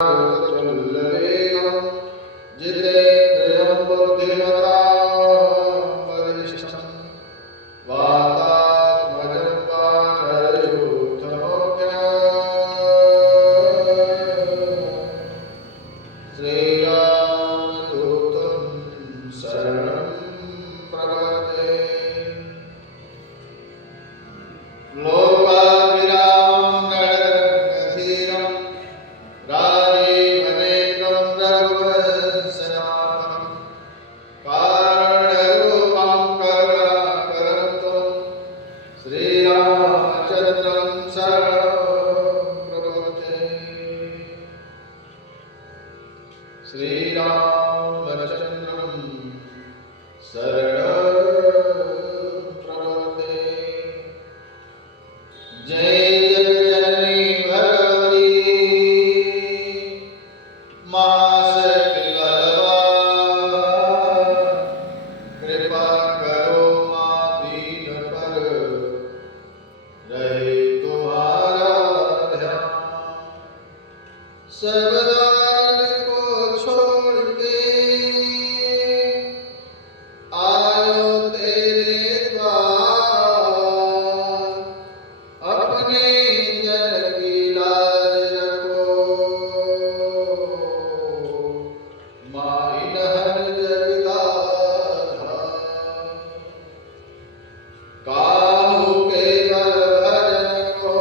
तुल्यवेगं जितेन्द्रियं बुद्धिमतां वरिष्ठं वातात्मजं वानरयूथमुख्यम् श्रीरामदूतं शरणं प्रपद्ये। लोकाभिरामं गणधीरं राजीवनेत्रं रघुवंशनाथं कारुण्यरूपं करुणाकरं तं श्रीरामचन्द्रं शरणं प्रपद्ये। श्रीरामचन्द्रं शरणं प्रपद्ये। जय जगजननी भगवती महाशक्तिबलवान् कृपा करो मां दीन पर रहे तुम्हारा ध्यान। सब दान को छोड़ के आयो तेरे द्वार, अपने जन की लाज रखो माही नहर जगदाधार। काहू के बल भजन को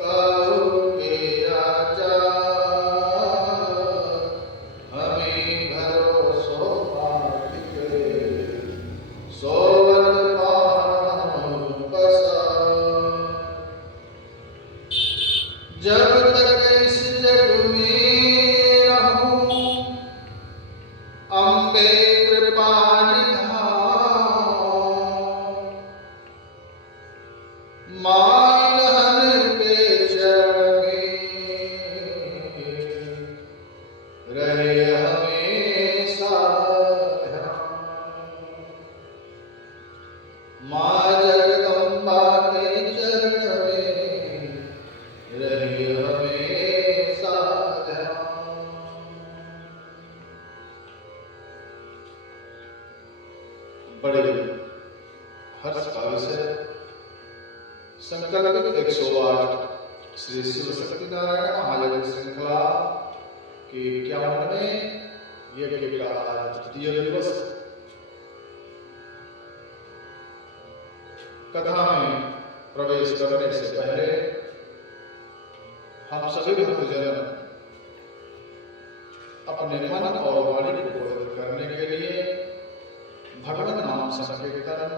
काहू के आचार, हमें भरोसो मालिक सोवत पान पसार। जब तक इस जग में रहूं अम्बे कृपा निधान, मानहन के चरण में रहे हमेशा ध्यान। माँ जगदम्बा के चरण में रहे हमेशा ध्यान। बड़े हर्ष का विषय संकल्प 108 श्री शिव सत्यनारायण महायज्ञ श्रृंखला के 51वें यज्ञ का आज द्वितीय दिवस। कथा में प्रवेश करने से पहले हम सभी भक्तजन अपने मन और वाणी को पवित्र करने के लिए भगवान नाम संकीर्तन,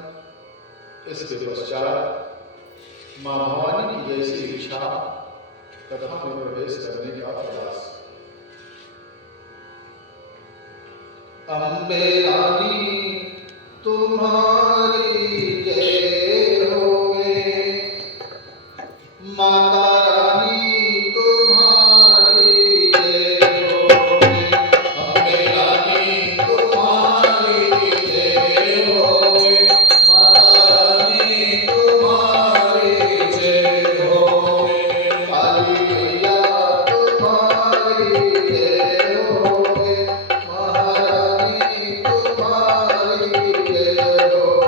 इसके पश्चात मां भवानी की जैसी इच्छा कथा में प्रवेश करने का प्रयास। अम्बे रानी तुम्हारी जय होवे, माता रानी तुम्हारी जय होवे। अम्बे रानी तुम्हारी जय होवे, माता रानी तुम्हारी जय होवे। काली मैया तुम्हारी जय होवे, महारानी तुम्हारी जय होवे।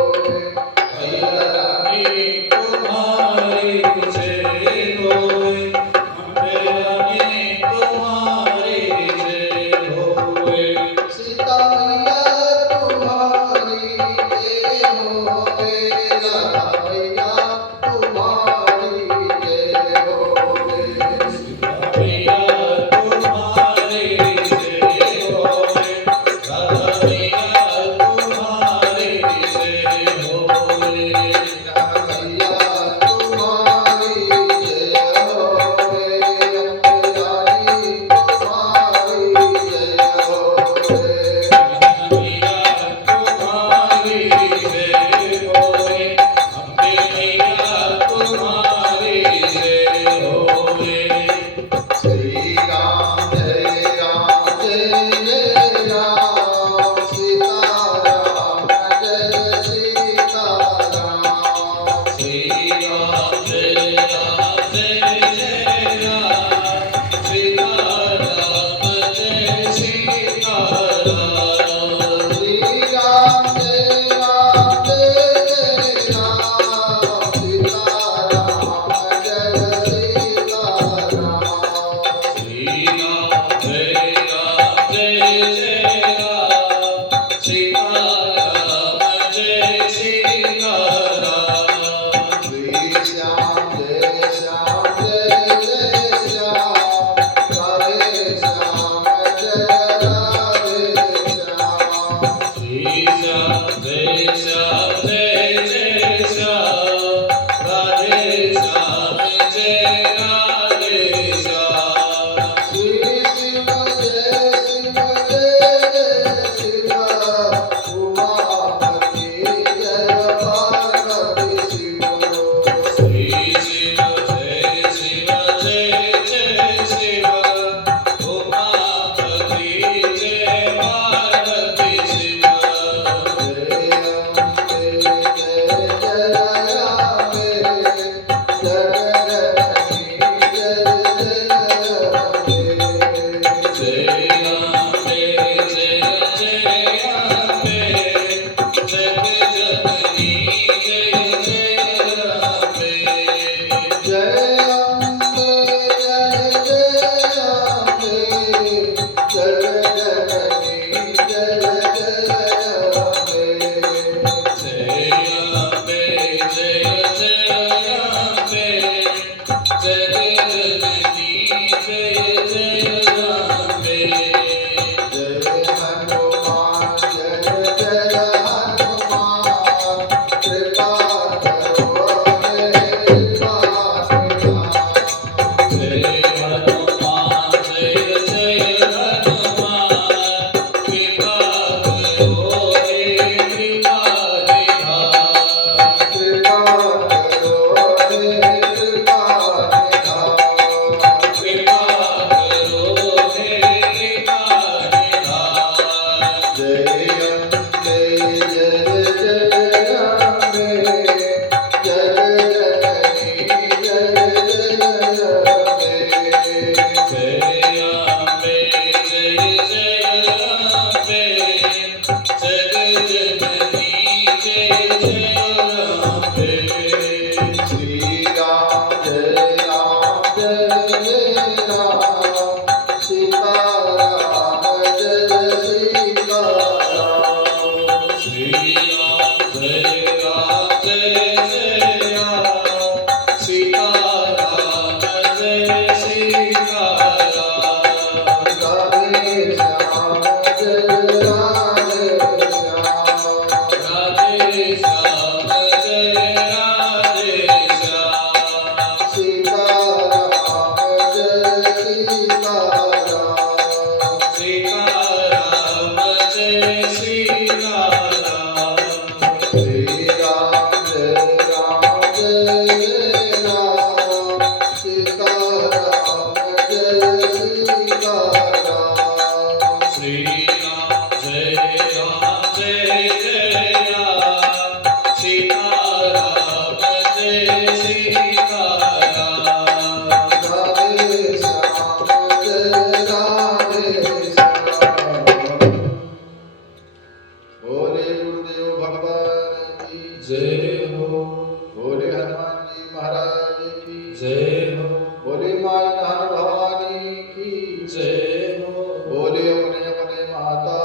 जय हो। बोलिए अपने अपने माता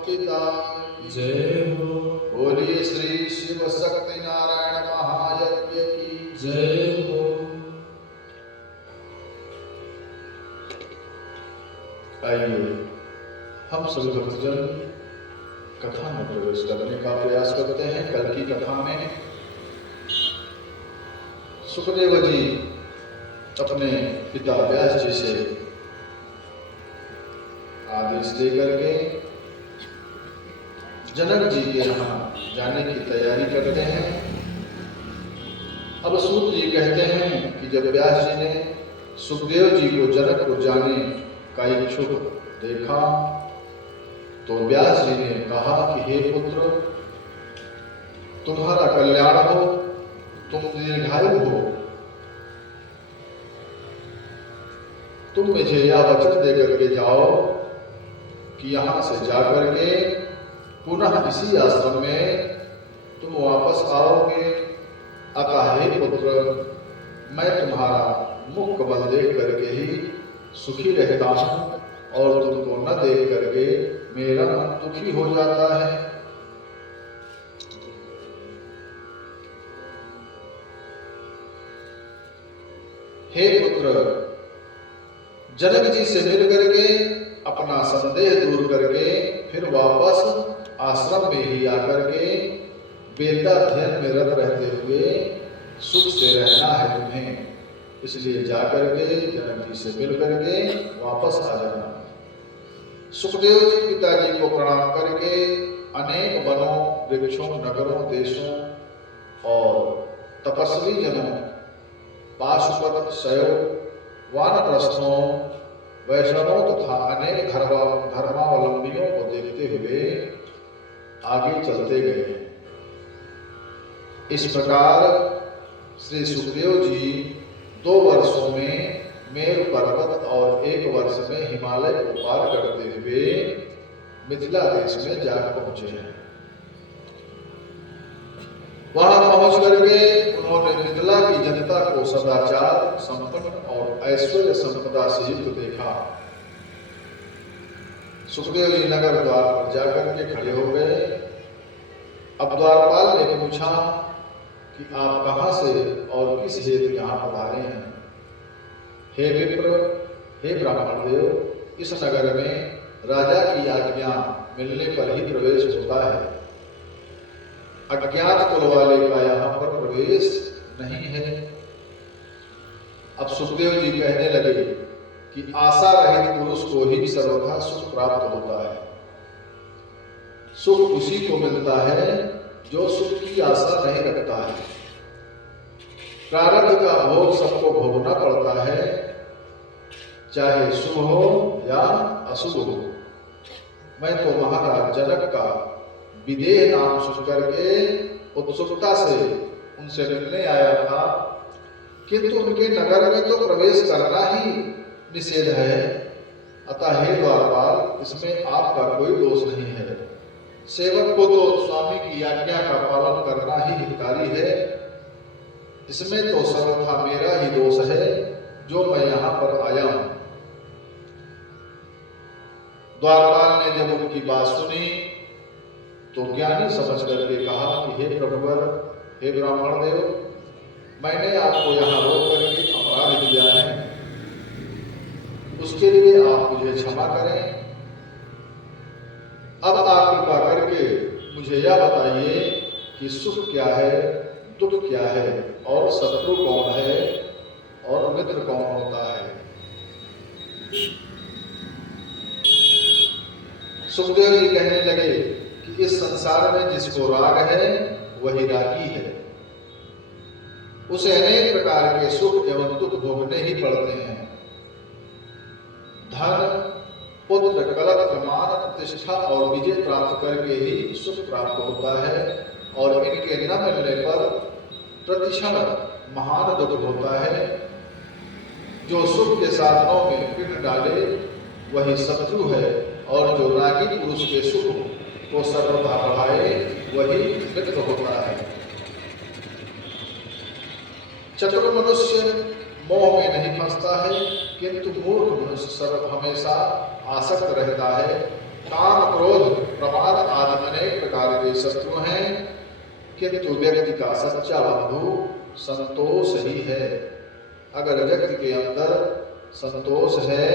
पिता जय हो। बोलिए श्री शिव शक्ति नारायण महायज्ञ की जय हो। आइए हम सभी भक्तजन कथा में प्रवेश करने का प्रयास करते हैं। कल की कथा में सुखदेव जी अपने पिता व्यास जी से आदेश देकर के जनक जी के यहाँ जाने की तैयारी करते हैं। अब सूत जी कहते हैं कि जब व्यास जी ने सुखदेव जी को जनक को जाने का इच्छुक देखा तो व्यास जी ने कहा कि हे पुत्र, तुम्हारा कल्याण हो, तुम दीर्घायु हो। तुम मुझे यह वचन देकर के जाओ कि यहाँ से जाकर के पुनः इसी आश्रम में तुम वापस आओगे। अतः हे पुत्र, मैं तुम्हारा मुख कमल देख करके ही सुखी रहता हूँ और तुमको न देख करके मेरा मन दुखी हो जाता है। हे पुत्र, जनक जी से मिल करके अपना संदेह दूर करके फिर वापस आश्रम में ही आकर के वेदाध्ययन में रत रहते हुए सुख से रहना है तुम्हें। इसलिए जाकर के जनक जी से मिल करके वापस आ जाना। सुखदेव जी पिताजी को प्रणाम करके अनेक वनों, वृक्षों, नगरों, देशों और तपस्वी जनों, पाशुपत, शैव, वानप्रस्थों, वैष्णवों तथा अनेक धर्मावलंबियों को देखते हुए आगे चलते गए। इस प्रकार श्री सुखदेव जी 2 वर्षों में मेरु पर्वत और 1 वर्ष में हिमालय को पार करते हुए मिथिला देश में जा पहुंचे हैं। वहां पहुंच करके उन्होंने मिथिला की जनता को सदाचार संपन्न और ऐश्वर्य संपदा से युक्त देखा। सुखदेव जी नगर द्वार पर जाकर के खड़े हो गए। अब द्वारपाल ने पूछा कि आप कहां से और किस हेतु यहाँ पधारे हैं? हे विप्र, हे ब्राह्मण देव, इस नगर में राजा की आज्ञा मिलने पर ही प्रवेश होता है। अज्ञात कुल वाले का यहाँ पर प्रवेश नहीं है। अब सुखदेव जी कहने लगे कि आशा रहित पुरुष को ही सर्वथा सुख प्राप्त होता है। सुख उसी को मिलता है जो सुख की आशा नहीं रखता है। प्रारब्ध का भोग सबको भोगना पड़ता है, चाहे शुभ हो या अशुभ हो। मैं तो महाराज जनक का विदेह नाम सुन करके उत्सुकता से उनसे मिलने आया था, किंतु उनके नगर में तो प्रवेश करना ही निषेध है। अतः हे द्वारपाल, इसमें आपका कोई दोष नहीं है। सेवक को तो स्वामी की आज्ञा का पालन करना ही हितकारी है। इसमें तो सर्वथा मेरा ही दोष है जो मैं यहाँ पर आया हूँ। द्वारपाल ने जब उनकी बात सुनी तो ज्ञानी समझ करके कहा कि हे प्रभुवर, हे ब्राह्मण देव, मैंने आपको यहाँ रोक करके अपराध किया है, उसके लिए आप मुझे क्षमा करें। अब आप कृपा करके मुझे यह बताइए कि सुख क्या है, दुख क्या है, और शत्रु कौन है और मित्र कौन होता है। सुखदेव जी कहने लगे कि इस संसार में जिसको राग है वही रागी है। उसे अनेक प्रकार के सुख एवं दुख भोगने ही पड़ते हैं। धन, पुत्र, कलत्र, मान, प्रतिष्ठा और विजय प्राप्त करके ही सुख प्राप्त होता है, और इनके न मिलने पर प्रतिक्षण महान दुख होता है। जो सुख के साधनों में पिंड डाले वही शत्रु है, और जो रागी पुरुष के सुख को सर्वथा बढ़ाए वही मित्र होता है। चतुर मनुष्य मोह में नहीं फंसता है, किंतु मूर्ख मनुष्य सर्व हमेशा आसक्त रहता है। काम, क्रोध, प्रमाद आदि अनेक प्रकार के शत्रु हैं, किंतु व्यक्ति का सच्चा बंधु संतोष ही है। अगर व्यक्ति के अंदर संतोष है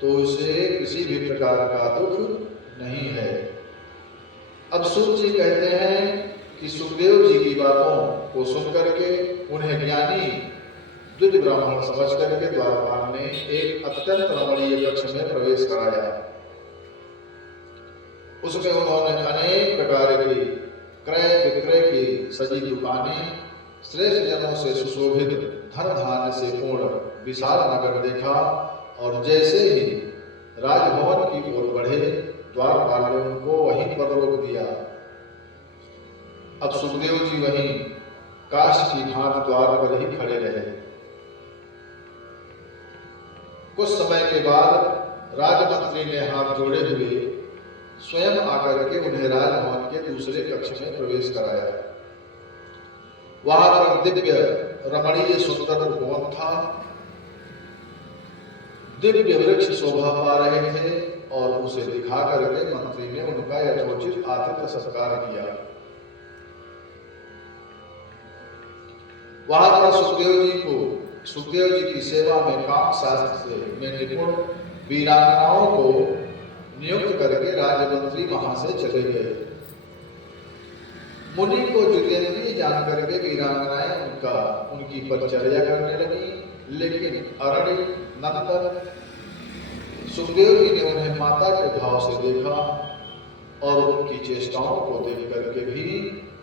तो उसे किसी भी प्रकार का दुख नहीं है। अब सूत जी कहते हैं कि सुखदेव जी की बातों को सुनकर के उन्हें ज्ञानी द्विज ब्राह्मण समझ करके द्वारपाल ने एक अत्यंत रमणीय कक्ष में प्रवेश कराया। उसमें उन्होंने अनेक प्रकार की क्रय विक्रय की सजी दुकानें, श्रेष्ठ जनों से सुशोभित धन धान्य से पूर्ण विशाल नगर देखा और जैसे ही राजभवन की ओर बढ़े द्वारपाल ने उनको वहीं पर रोक दिया। अब सुखदेव जी वहीं काष्ठ की भांति द्वार पर ही खड़े रहे। कुछ समय के बाद राजमंत्री ने हाथ जोड़े हुए स्वयं आकर के उन्हें राजभवन के दूसरे कक्ष में प्रवेश कराया। वहां पर दिव्य रमणीय सुंदर उपवन था। दिव्य वृक्ष शोभा पा रहे थे और उसे दिखा करके मंत्री ने उनका यथोचित आतिथ्य सत्कार किया। वहां पर सुखदेव जी की सेवा में काम शास्त्र में निपुण वीरांगनाओं को नियुक्त करके राजमंत्री वहां से चले गए। मुनि को जितेंद्रिय जान करके वीरांगनाएं उनकी परिचर्या करने लगी, लेकिन अरण्य नंदन सुखदेव जी ने उन्हें माता के भाव से देखा और उनकी चेष्टाओं को देख करके भी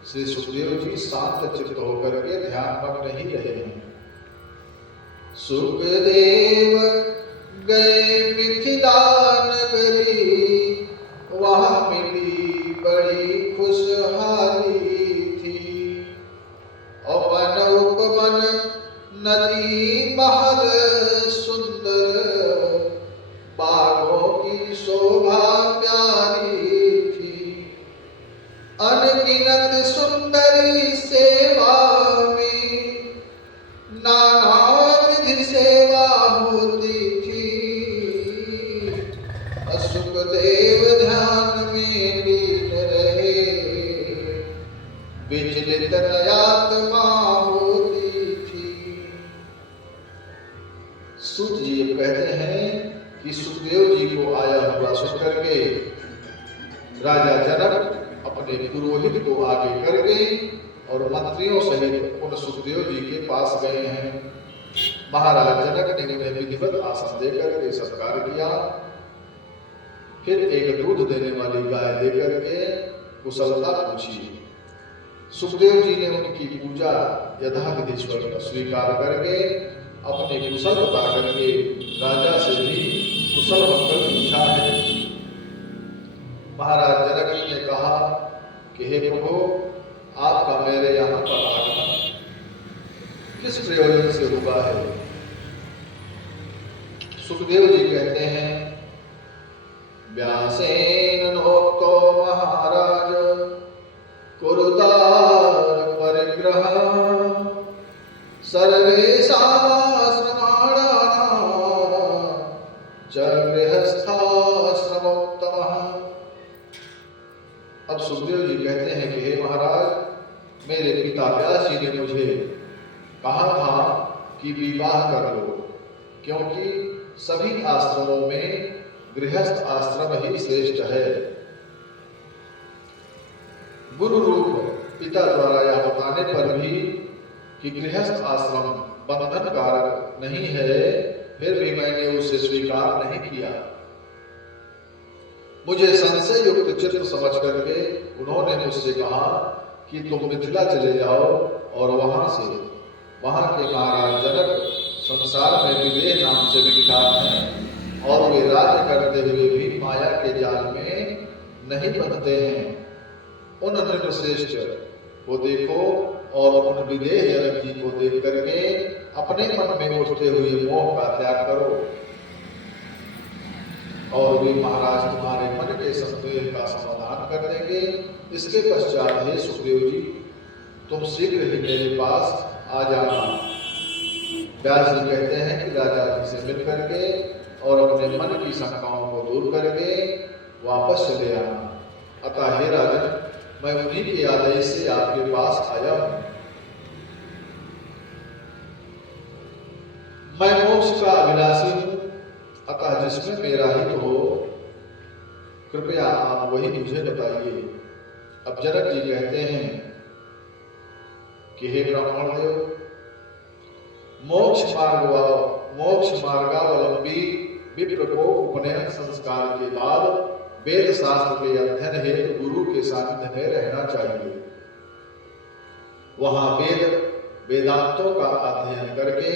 श्री सुखदेव जी शांत चित्त होकर के ध्यान मग्न ही रहे हैं। सुखदेव गए मिथिला नगरी, वहां मिली बड़ी खुशहाली थी। और वन उपवन नदी महल सुंदर, बागों की शोभा प्यारी थी। अनगिनत सुंदरी सेवा में नाना विधि सेवा होती थी। सुखदेव ध्यान में लीन रहे, विचलित नयात्मा होती थी। सूत जी कहते हैं कि सुखदेव जी को आया हुआ सुन करके राजा जनक अपने पुरोहित को आगे करके और मंत्रियों सहित उन सुखदेव जी के पास गए हैं। महाराज जनक ने उन्हें विधिवत आसन देकर के सत्कार किया। फिर एक दूध देने वाली गाय देकर के कुशलता पूछी। सुखदेव जी ने उनकी पूजा यथाविधि स्वीकार करके अपने कुशल बता करके राजा से भी कुशल मंगल पूछा है। महाराज जनक जी ने कहा कि हे प्रभु, आपका मेरे यहाँ पर आगमन किस प्रयोजन से हुआ है? सुखदेव जी कहते हैं, व्यासेन नोक्तो महाराज कुरुतार परिग्रह, सर्वेषां श्रमाणानां च गृहस्थाश्रमोत्तमः। अब सुखदेव जी कहते हैं कि हे महाराज, मेरे पिता व्यास जी ने मुझे कहा था कि विवाह कर लो, क्योंकि सभी आश्रमों में गृहस्थ आश्रम ही श्रेष्ठ है। गुरु रूप पिता द्वारा यह बताने पर भी कि गृहस्थ आश्रम बंधन कारक नहीं है, फिर भी मैंने उसे स्वीकार नहीं किया। मुझे संशय युक्त चित्त समझ करके उन्होंने मुझसे कहा कि तुम मिथिला चले जाओ और वहां के महाराज जनक संसार में विदेह नाम से विख्यात हैं और वे राज्य करते हुए भी माया के जाल में नहीं बंधते हैं। उन नृपश्रेष्ठ को देखो और उन विदेह जनक जी को देख करके अपने मन में उठते हुए मोह का त्याग करो और वे महाराज तुम्हारे मन के संदेह का समाधान कर देंगे। इसके पश्चात हे सुखदेव जी, तुम शीघ्र ही मेरे पास आ जाना। व्यास जी कहते हैं कि राजा जी से मिल करके और अपने मन की शंकाओं को दूर करके वापस चले आना। अतः हे राजन, मैं उन्हीं के आदेश से आपके पास आया हूं। मैं मोक्ष का अभिलाषी हूं, अतः जिसमें मेरा हित हो कृपया आप वही मुझे बताइए। अब जनक जी कहते हैं कि हे ब्राह्मण देव, मोक्ष मार्गावलंबी विप्र को उपनयन संस्कार के बाद वेद शास्त्र के अध्ययन हेतु गुरु के सानिध्य में रहना चाहिए। वहां वेदांतों का अध्ययन करके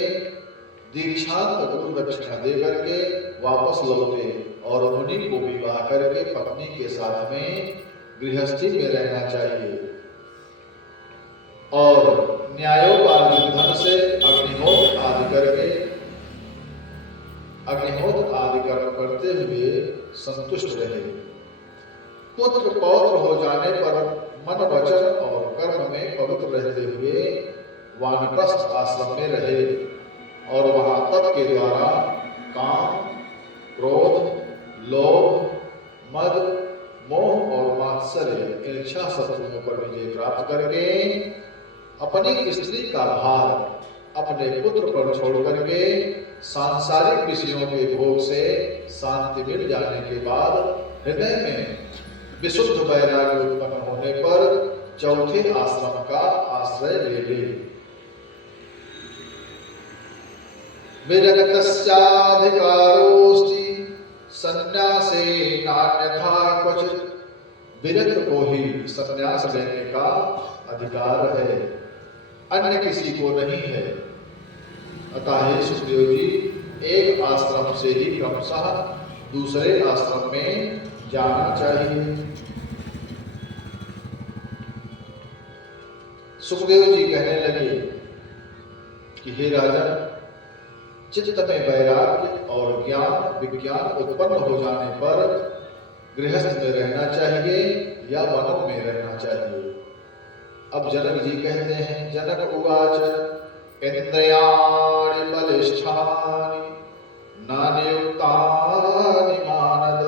दीक्षांत गुरु दक्षिणा दे करके वापस लौटे और उन्हीं को विवाह करके पत्नी के साथ में गृहस्थी में रहना चाहिए और न्यायोपार्जित धन से अग्निहोत्र आदि कर्म करते हुए संतुष्ट रहे। पुत्र पौत्र हो जाने पर मन वचन और कर्म में पवित्र रहते हुए वानप्रस्थ आश्रम में रहे और वहां तप के द्वारा काम, क्रोध, लोभ, मद, मोह और मात्सर्य इच्छा शत्रुओं पर विजय प्राप्त करके अपनी स्त्री का भार अपने पुत्र पर छोड़ करके सांसारिक विषयों के भोग से शांति मिल जाने के बाद हृदय में विशुद्ध वैराग्य उत्पन्न होने पर चौथे आश्रम का आश्रय ले ले। विरक्तस्याधिकारोऽस्ति सन्यासे नान्यथा क्वचित्। विरक्त को ही सन्यास लेने का अधिकार है, अन्य किसी को नहीं है। अतः हे सुखदेव जी, एक आश्रम से ही क्रमशः दूसरे आश्रम में जाना चाहिए। सुखदेव जी कहने लगे कि हे राजन, चित्त में वैराग्य और ज्ञान विज्ञान उत्पन्न हो जाने पर गृहस्थ में रहना चाहिए या वनों में रहना चाहिए। अब जनक जी कहते हैं, जनक उवाच इंद्रियाणि बलिष्ठानि न नियुक्तानि मानद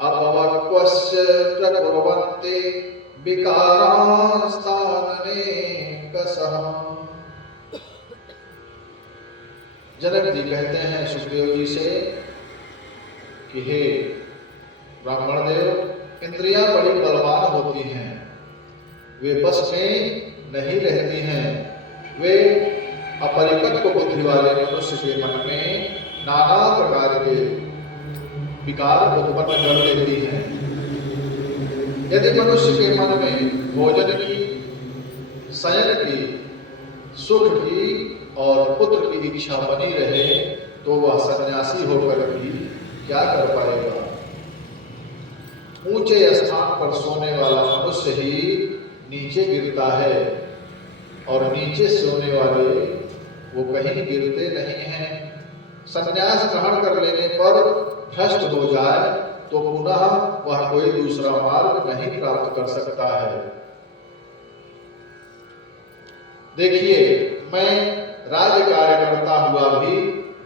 अपवक्वस्य प्रकुर्वन्ति विकारांस्ताननेकशः। जनक जी कहते हैं सुखदेव जी से कि हे ब्राह्मण देव, इंद्रियां बड़ी बलवान होती हैं, वे बस में नहीं रहती हैं। वे अपरिपक्व बुद्धि वाले मनुष्य के मन में नाना प्रकार के विकार उत्पन्न कर देती हैं। यदि मनुष्य के मन में भोजन की, शयन की, सुख की और पुत्र की इच्छा बनी रहे तो वह सन्यासी होकर भी क्या कर पाएगा। ऊंचे स्थान पर सोने वाला मनुष्य ही नीचे गिरता है और नीचे सोने वाले वो कहीं गिरते नहीं हैं। संन्यास ग्रहण कर लेने पर भ्रष्ट हो जाए तो पुनः वह कोई दूसरा मार्ग नहीं प्राप्त कर सकता है। देखिए, मैं राज्य कार्य करता हुआ भी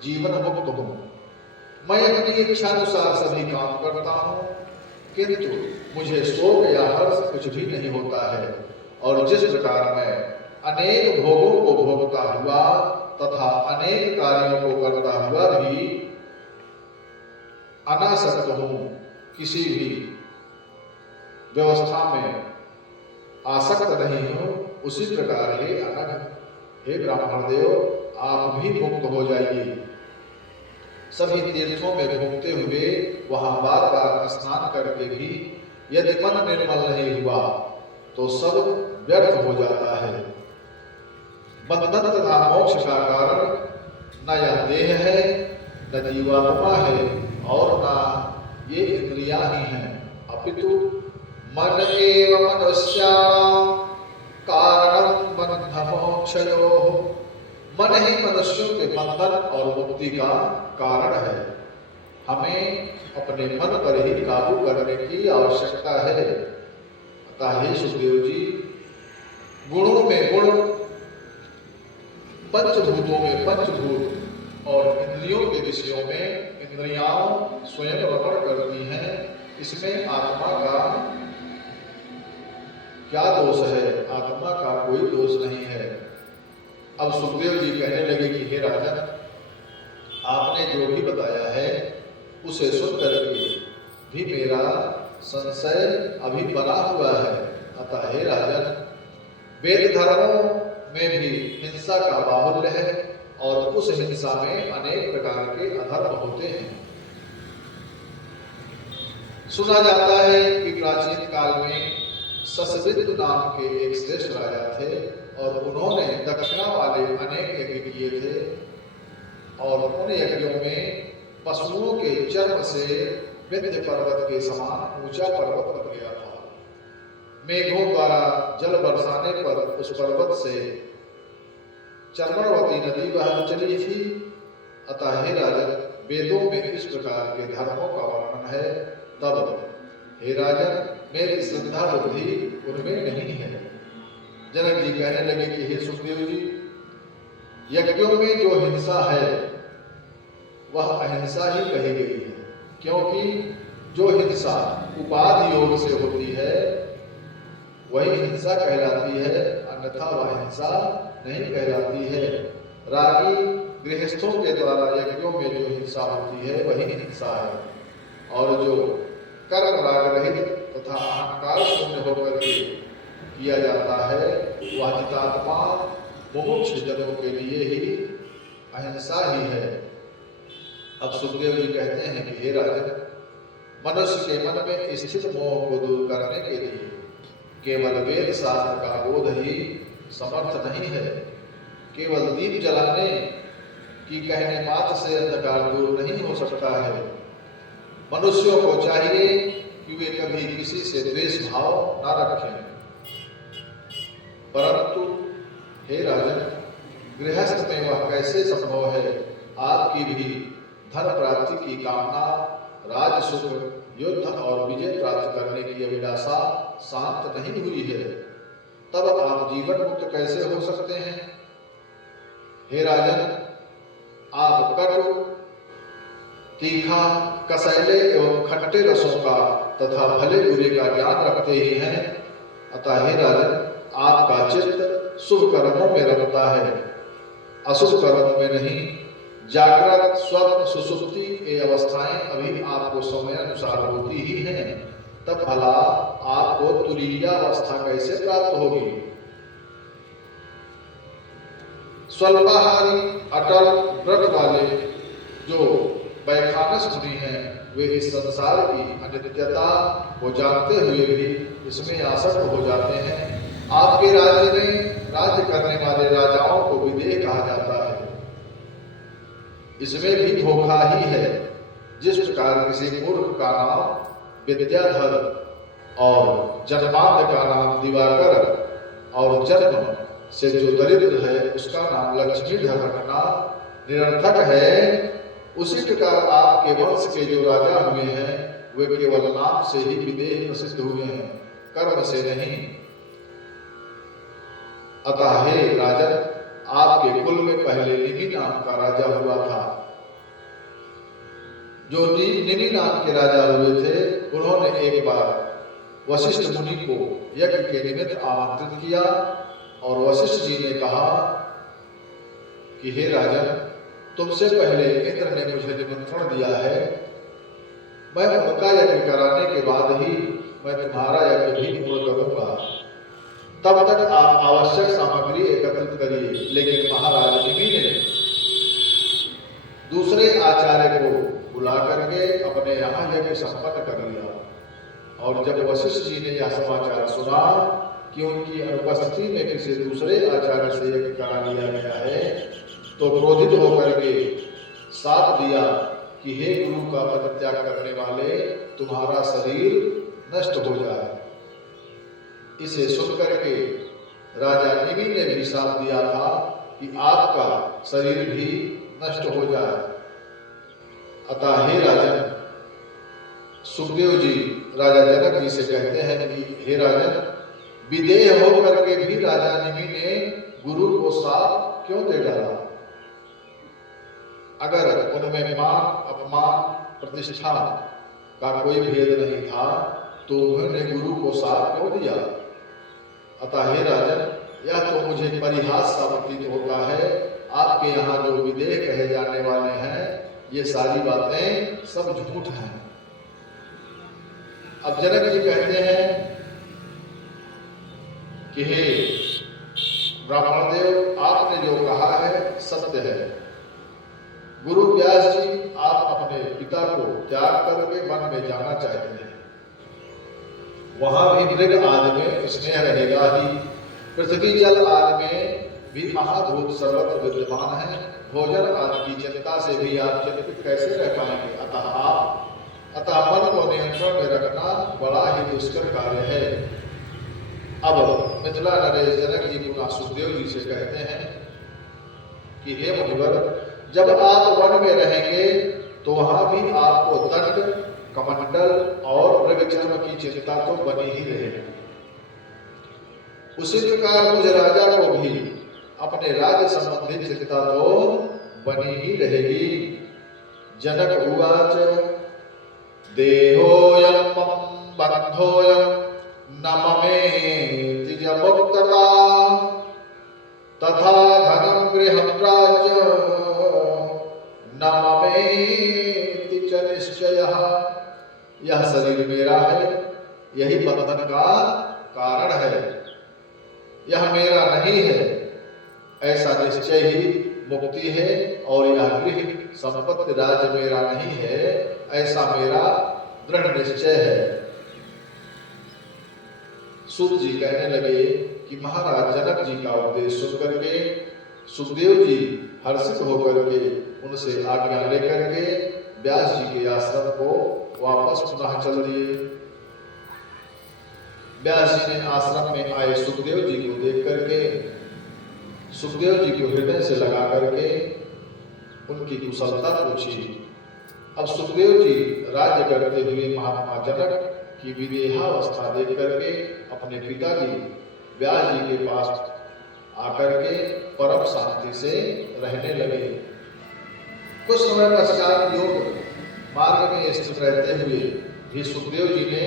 जीवन मुक्त हूं। मैं अपनी इच्छानुसार सभी काम करता हूं, किंतु मुझे शोक या हर्ष कुछ भी नहीं होता है। और जिस प्रकार मैं अनेक भोगों को भोगता हुआ तथा अनेक कार्यों को करता हुआ भी अनासक्त हूं, किसी भी व्यवस्था में आसक्त नहीं हूं, उसी प्रकार हे अनघ, हे ब्राह्मण देव, आप भी मुक्त हो जाइए। सभी तीर्थों में घूमते हुए वहां बार बार स्नान करके भी यदि मन निर्मल नहीं हुआ तो सब व्यर्थ हो जाता है। बंधन तथा मोक्ष का कारण न यह देह है, न जीवात्मा है और न ये इंद्रियां ही हैं, अपितु मन एव मनुष्याणां कारणं बन्धमोक्षयोः। मन ही मनुष्यों के बंधन और मुक्ति का कारण है। हमें अपने मन पर ही काबू करने की आवश्यकता है। अतः हे सुखदेव जी, गुणों में गुण पंचभूतों में पंचभूत और इंद्रियों के विषयों में इंद्रियां स्वयं रमण करती हैं, इसमें आत्मा का क्या दोष है? आत्मा का कोई दोष नहीं है। अब सुखदेव जी कहने लगे कि हे राजन, आपने जो भी बताया है उसे सुन करके भी मेरा संशय अभी बना हुआ है। अतः हे राजन, वेद धर्मों में भी हिंसा का बाहुल्य है और उस हिंसा में अनेक प्रकार के अधर्म होते हैं। सुना जाता है कि प्राचीन काल में ससविद नाम के एक श्रेष्ठ राजा थे और उन्होंने दक्षिणा वाले अनेक यज्ञ किए थे और उन यज्ञों में पशुओं के चर्म से विंध्य पर्वत के समान ऊंचा पर्वत बन गया था। मेघों द्वारा जल बरसाने पर उस पर्वत से चर्मणवती नदी बह चली थी। अतः हे राजन, वेदों में इस प्रकार के धर्मों का वर्णन है। तब हे राजन, मेरी श्रद्धा बुद्धि उनमें नहीं है। जनक जी कहने लगे कि हे सुखदेव जी, यज्ञों में जो हिंसा है वह अहिंसा ही कही गई है, क्योंकि जो हिंसा उपाधि योग से होती है वही हिंसा कहलाती है, अन्यथा वह हिंसा नहीं कहलाती है। रागी गृहस्थों के द्वारा यज्ञों में जो हिंसा होती है वही हिंसा है, और जो कर्म राग रहित तथा अहंकार शून्य होकर के किया जाता है वह जितात्मा मुमुक्ष जनों के लिए ही अहिंसा ही है। अब सुखदेव जी कहते हैं कि हे राजन, मनुष्य के मन में स्थित मोह को दूर करने के लिए केवल वेद शास्त्र का बोध ही समर्थ नहीं है। केवल दीप जलाने की कहने मात्र से अंधकार दूर नहीं हो सकता है। मनुष्यों को चाहिए कि वे कभी किसी से द्वेष भाव न रखें। परंतु हे राजन, गृहस्थ में वह कैसे संभव है? आपकी भी धन प्राप्ति की कामना, राज सुख, युद्ध और विजय प्राप्त करने की अभिलाषा शांत नहीं हुई है, तब आप जीवन मुक्त कैसे हो सकते हैं? हे राजन, आप कटु, तीखा, कसैले एवं खट्टे रसों का तथा भले बुरे का ज्ञान रखते ही हैं। अतः हे राजन, आपका चित्त शुभ कर्मों में रमता है, अशुभ कर्मों में नहीं। जागृत, स्वप्न, सुषुप्ति ये अवस्थाएं अभी आपको समयानुसार होती ही हैं, तब भला आपको तुरीयावस्था कैसे प्राप्त होगी? स्वल्पाहारी अटल व्रत वाले जो वैखानस मुनि हैं, वे इस संसार की अनित्यता को जानते हुए भी इसमें आसक्त हो जाते हैं। आपके राज्य में राज्य करने वाले राजाओं को विदेह कहा जाता है। इसमें भी धोखा ही है। जिस प्रकार किसी मूर्ख का नाम विद्याधर और जन्मांध का नाम दिवाकर और जन्म से जो दरिद्र है उसका नाम लक्ष्मीधर रखना निरर्थक है, उसी प्रकार आपके वंश के जो राजा हुए हैं वे केवल नाम से ही विदेह प्रसिद्ध हुए हैं, कर्म से नहीं। अतः हे राजन, आपके कुल में पहले निमि नाम का राजा हुआ था। जो निमि नाम के राजा हुए थे, उन्होंने एक बार वशिष्ठ मुनि को यज्ञ के निमित्त आमंत्रित किया और वशिष्ठ जी ने कहा कि हे राजन, तुमसे पहले इंद्र ने मुझे निमंत्रण दिया है, मैं उनका यज्ञ कराने के बाद ही मैं तुम्हारा यज्ञ भी पूर्ण करूंगा। तब तक आप आवश्यक सामग्री एकत्रित करिए। लेकिन महाराज निमि ने दूसरे आचार्य को बुला करके अपने यहाँ यज्ञ संपन्न कर लिया। और जब वशिष्ठ जी ने यह समाचार सुना कि उनकी अनुपस्थिति में किसी दूसरे आचार्य से यज्ञ करा लिया गया है, तो क्रोधित होकर के साथ दिया कि हे गुरु का पदत्याग करने वाले, तुम्हारा शरीर नष्ट हो जाए। इसे सुनकर के राजा निमि ने भी साथ दिया था कि आपका शरीर भी नष्ट हो जाए। अतः हे राजन, सुखदेव जी राजा जनक जी से कहते हैं कि हे राजन, विदेह होकर के भी राजा निमि ने गुरु को साथ क्यों दे डाला? अगर उनमें मान अपमान प्रतिष्ठा का कोई भेद नहीं था तो उन्होंने गुरु को साथ क्यों दिया? अतः हे राजन, यह तो मुझे परिहास सा प्रतीत होता है। आपके यहाँ जो विदेह कहे जाने वाले हैं, ये सारी बातें सब झूठ हैं। अब जनक जी कहते हैं कि हे ब्राह्मण देव, आपने जो कहा है सत्य है। गुरु व्यास जी, आप अपने पिता को त्याग करके वन में जाना चाहते हैं। वहां भी मृग आदि में स्नेह रहेगा ही, पृथ्वी जल आदि में भी महाभूत सर्वत्र विद्यमान है। भोजन आदि की चिंता से भी आप चिंतित कैसे रह पाएंगे? अतः मन को नियंत्रण में रखना बड़ा ही दुष्कर कार्य है। अब मिथिला नरेश जनक जी पुनः सुखदेव जी से कहते हैं कि हे मुनिवर, जब आप वन में रहेंगे तो वहां भी आपको दंड, कमंडल और मृगचर्म की चिंता तो बनी ही रहेगी। उसी प्रकार मुझ राजा को भी अपने राज्य संबंधी चिंता तो बनी ही रहेगी। जनक उवाच देहोयं बद्धोयं न ममेति च मुक्तता तथा धनं गृहं राज्यं न ममेति च निश्चयः। यह शरीर मेरा है, यही बंधन का कारण है। यह मेरा नहीं है, ऐसा निश्चय ही मुक्ति है। और यह गृह संपत्ति राज्य मेरा नहीं है, ऐसा मेरा दृढ़ निश्चय है। सूत जी कहने लगे कि महाराज जनक जी का उपदेश सुनकर के सुखदेव जी हर्षित होकर के उनसे आज्ञा लेकर के व्यास जी के आश्रम को वापस पुनः चल दिए। व्यास जी ने आश्रम में आए सुखदेव जी को देख करके सुखदेव जी को हृदय से लगा करके उनकी कुशलता पूछी। अब सुखदेव जी राज्य करते हुए महात्मा जनक की विदेहावस्था देख करके अपने पिताजी व्यास जी के पास आकर के परम शांति से रहने लगे। कुछ समय पश्चात योग मार्ग में स्थित रहते हुए भी सुखदेव जी ने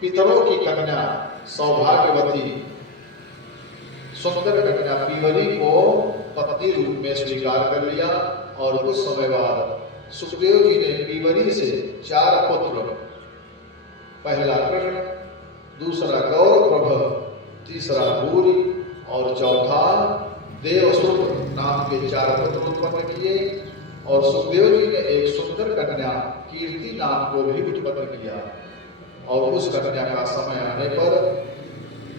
पितरों की कन्या सौभाग्यवती सुंदर कन्या पीवरी को पत्नी रूप में स्वीकार कर लिया। और कुछ समय बाद सुखदेव जी ने पीवरी से 4 पुत्र, पहला कृष्ण, दूसरा गौरप्रभ, तीसरा भूरि और चौथा देवसुत नाम के 4 पुत्र उत्पन्न किए। और सुखदेव जी ने एक सुंदर कन्या कीर्ति नाम को भी उत्पन्न किया। और उस कन्या का समय आने पर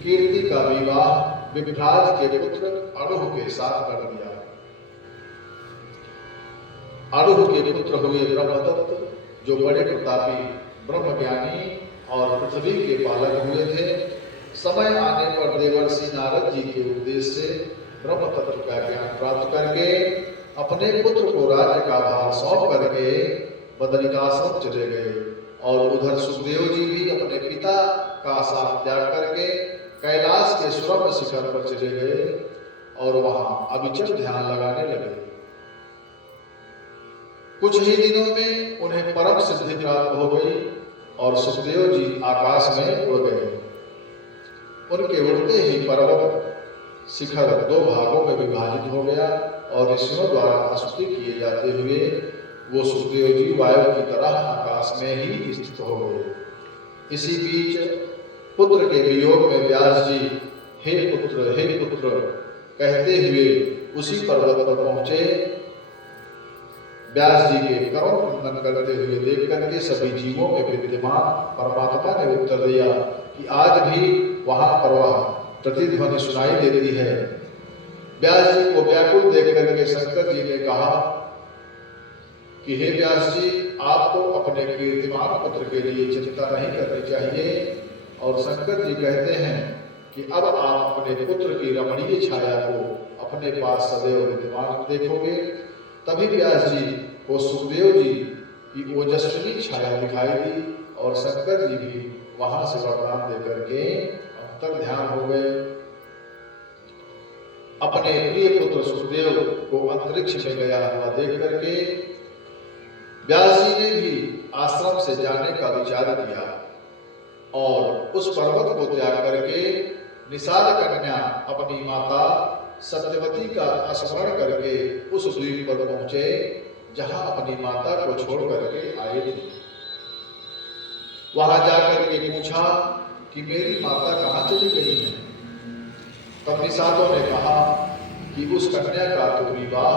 कीर्ति का विवाह विभ्राज के पुत्र अणुह के साथ कर दिया। अणुह के पुत्र हुए ब्रह्मदत्त, जो बड़े प्रतापी ब्रह्मज्ञानी और पृथ्वी के पालक हुए थे। समय आने पर देवर्षि नारद जी के उपदेश से ब्रह्म तत्व का ज्ञान प्राप्त करके अपने पुत्र को राज्य का भार सौंप करके बदरिकाश्रम चले गए। और उधर सुखदेव जी भी अपने पिता का साथ त्याग करके कैलाश के सुरम्य शिखर पर चले गए और वहां अविचल ध्यान लगाने लगे। कुछ ही दिनों में उन्हें परम सिद्धि प्राप्त हो गई और सुखदेव जी आकाश में उड़ गए। उनके उड़ते ही पर्वत शिखर 2 भागों में विभाजित हो गया और ऋषियों द्वारा स्तुति किए जाते हुए वो सुखदेव जी वायु की तरह आकाश में ही स्थित हो गए। इसी बीच पुत्र के वियोग में व्यास जी हे पुत्र कहते हुए उसी पर्वत पर पहुंचे। व्यास जी के करुण वंदन करते हुए देख करके सभी जीवों में विद्यमान परमात्मा ने उत्तर दिया कि आज भी वहां पर वह प्रतिध्वनि सुनाई देती है। व्यास जी को व्याकुल देख करके शंकर जी ने कहा कि हे व्यास जी, आपको अपने कीर्तिमान पुत्र के लिए चिंता नहीं करनी चाहिए। और शंकर जी कहते हैं कि अब आप अपने पुत्र की रमणीय छाया को अपने पास सदैव विद्यमान देखोगे। तभी व्यास जी को सुखदेव जी की ओजस्विनी छाया दिखाई दी और शंकर जी भी वहां से वरदान देकर के अंतर ध्यान हो गए। अपने प्रिय पुत्र सुखदेव को अंतरिक्ष में गया हुआ देख करके व्यास जी ने भी आश्रम से जाने का विचार किया और उस पर्वत को त्याग करके निषाद कन्या अपनी माता सत्यवती का स्मरण करके उस द्वीप पर पहुंचे जहां अपनी माता को छोड़ करके आए थे। वहां जाकर के पूछा कि मेरी माता कहां चली गई है। तब निषादों ने कहा कि उस कन्या का तो विवाह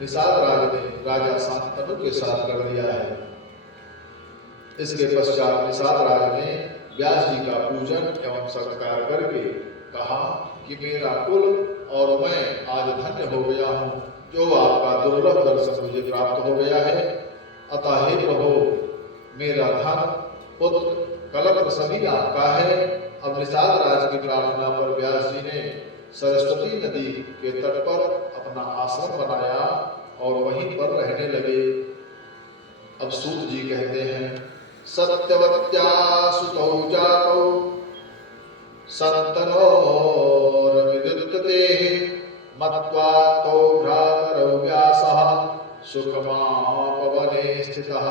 निषाद राज ने राजा शांतनु के साथ कर दिया है। इसके पश्चात निषाद राज ने व्यास जी का पूजन एवं सत्कार करके कहा कि मेरा कुल और मैं आज धन्य हो गया हूँ, जो आपका दुर्लभ दर्शन मुझे प्राप्त हो गया है। अतः हे प्रभु, मेरा धन पुत्र कलप सभी आपका है। अब निषाद राज की प्रार्थना पर व्यास जी ने सरस्वती नदी के तट पर अपना आश्रम बनाया और वहीं पर रहने लगे। अब सूत जी कहते हैं, सत्यवत्या सुतौ जातौ संतनोर विद्युत्तेः मत्वा तौ भ्रातरौ व्यासः सुखमापवने स्थितः।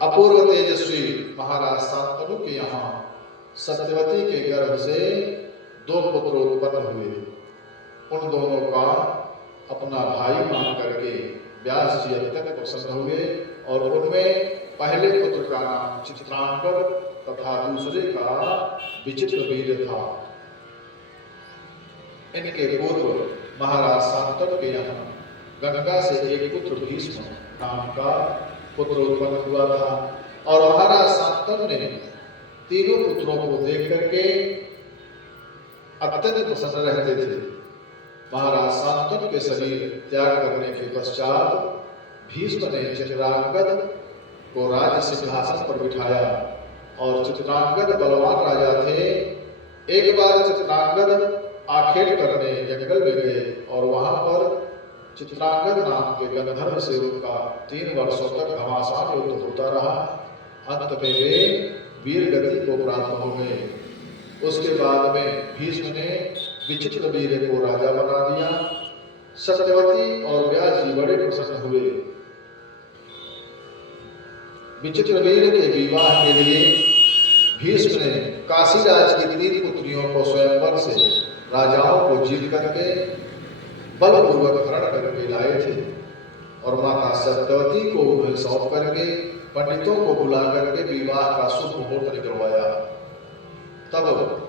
अपूर्व तेजस्वी महाराज शांतनु के यहाँ सत्यवती के गर्भ से 2 पुत्र उत्पन्न हुए। उन दोनों का अपना भाई मान करके व्यास जी अत्यंत प्रसन्न हुए और उनमें पहले पुत्र का नाम चित्रांगद तथा दूसरे का विचित्रवीर्य था। इनके पूर्व महाराज शांतनु के यहाँ गंगा से एक पुत्र भीष्म नाम का पुत्र उत्पन्न हुआ था और महाराज शांतनु ने तीनों पुत्रों को देख करके अत्यंत प्रसन्न रहते थे। महाराज शांतनु के शरीर त्याग करने के पश्चात भीष्म ने चित्रांगद को राज सिंहासन पर बिठाया और चित्रांगद बलवान राजा थे। एक बार चित्रांगद आखेट करने जंगल में गए और वहां पर चित्रांगद नाम के गंधर्व से उनका 3 वर्षों तक घमासान युद्ध होता रहा। अंत में वे वीर गति को प्राप्त हो गए। उसके बाद में भीष्म ने विचित्रवीर्य को राजा बना दिया। सत्यवती और व्यास जी बड़े प्रसन्न हुए। विचित्रवीर्य के विवाह के लिए भीष्म ने काशीराज की 3 पुत्रियों को स्वयंवर से राजाओं को जीत करके बलपूर्वक हरण करके लाए थे और माता सत्यवती को उन्हें सौंप करके पंडितों को बुला करके विवाह का शुभ मुहूर्त निकलवाया। तब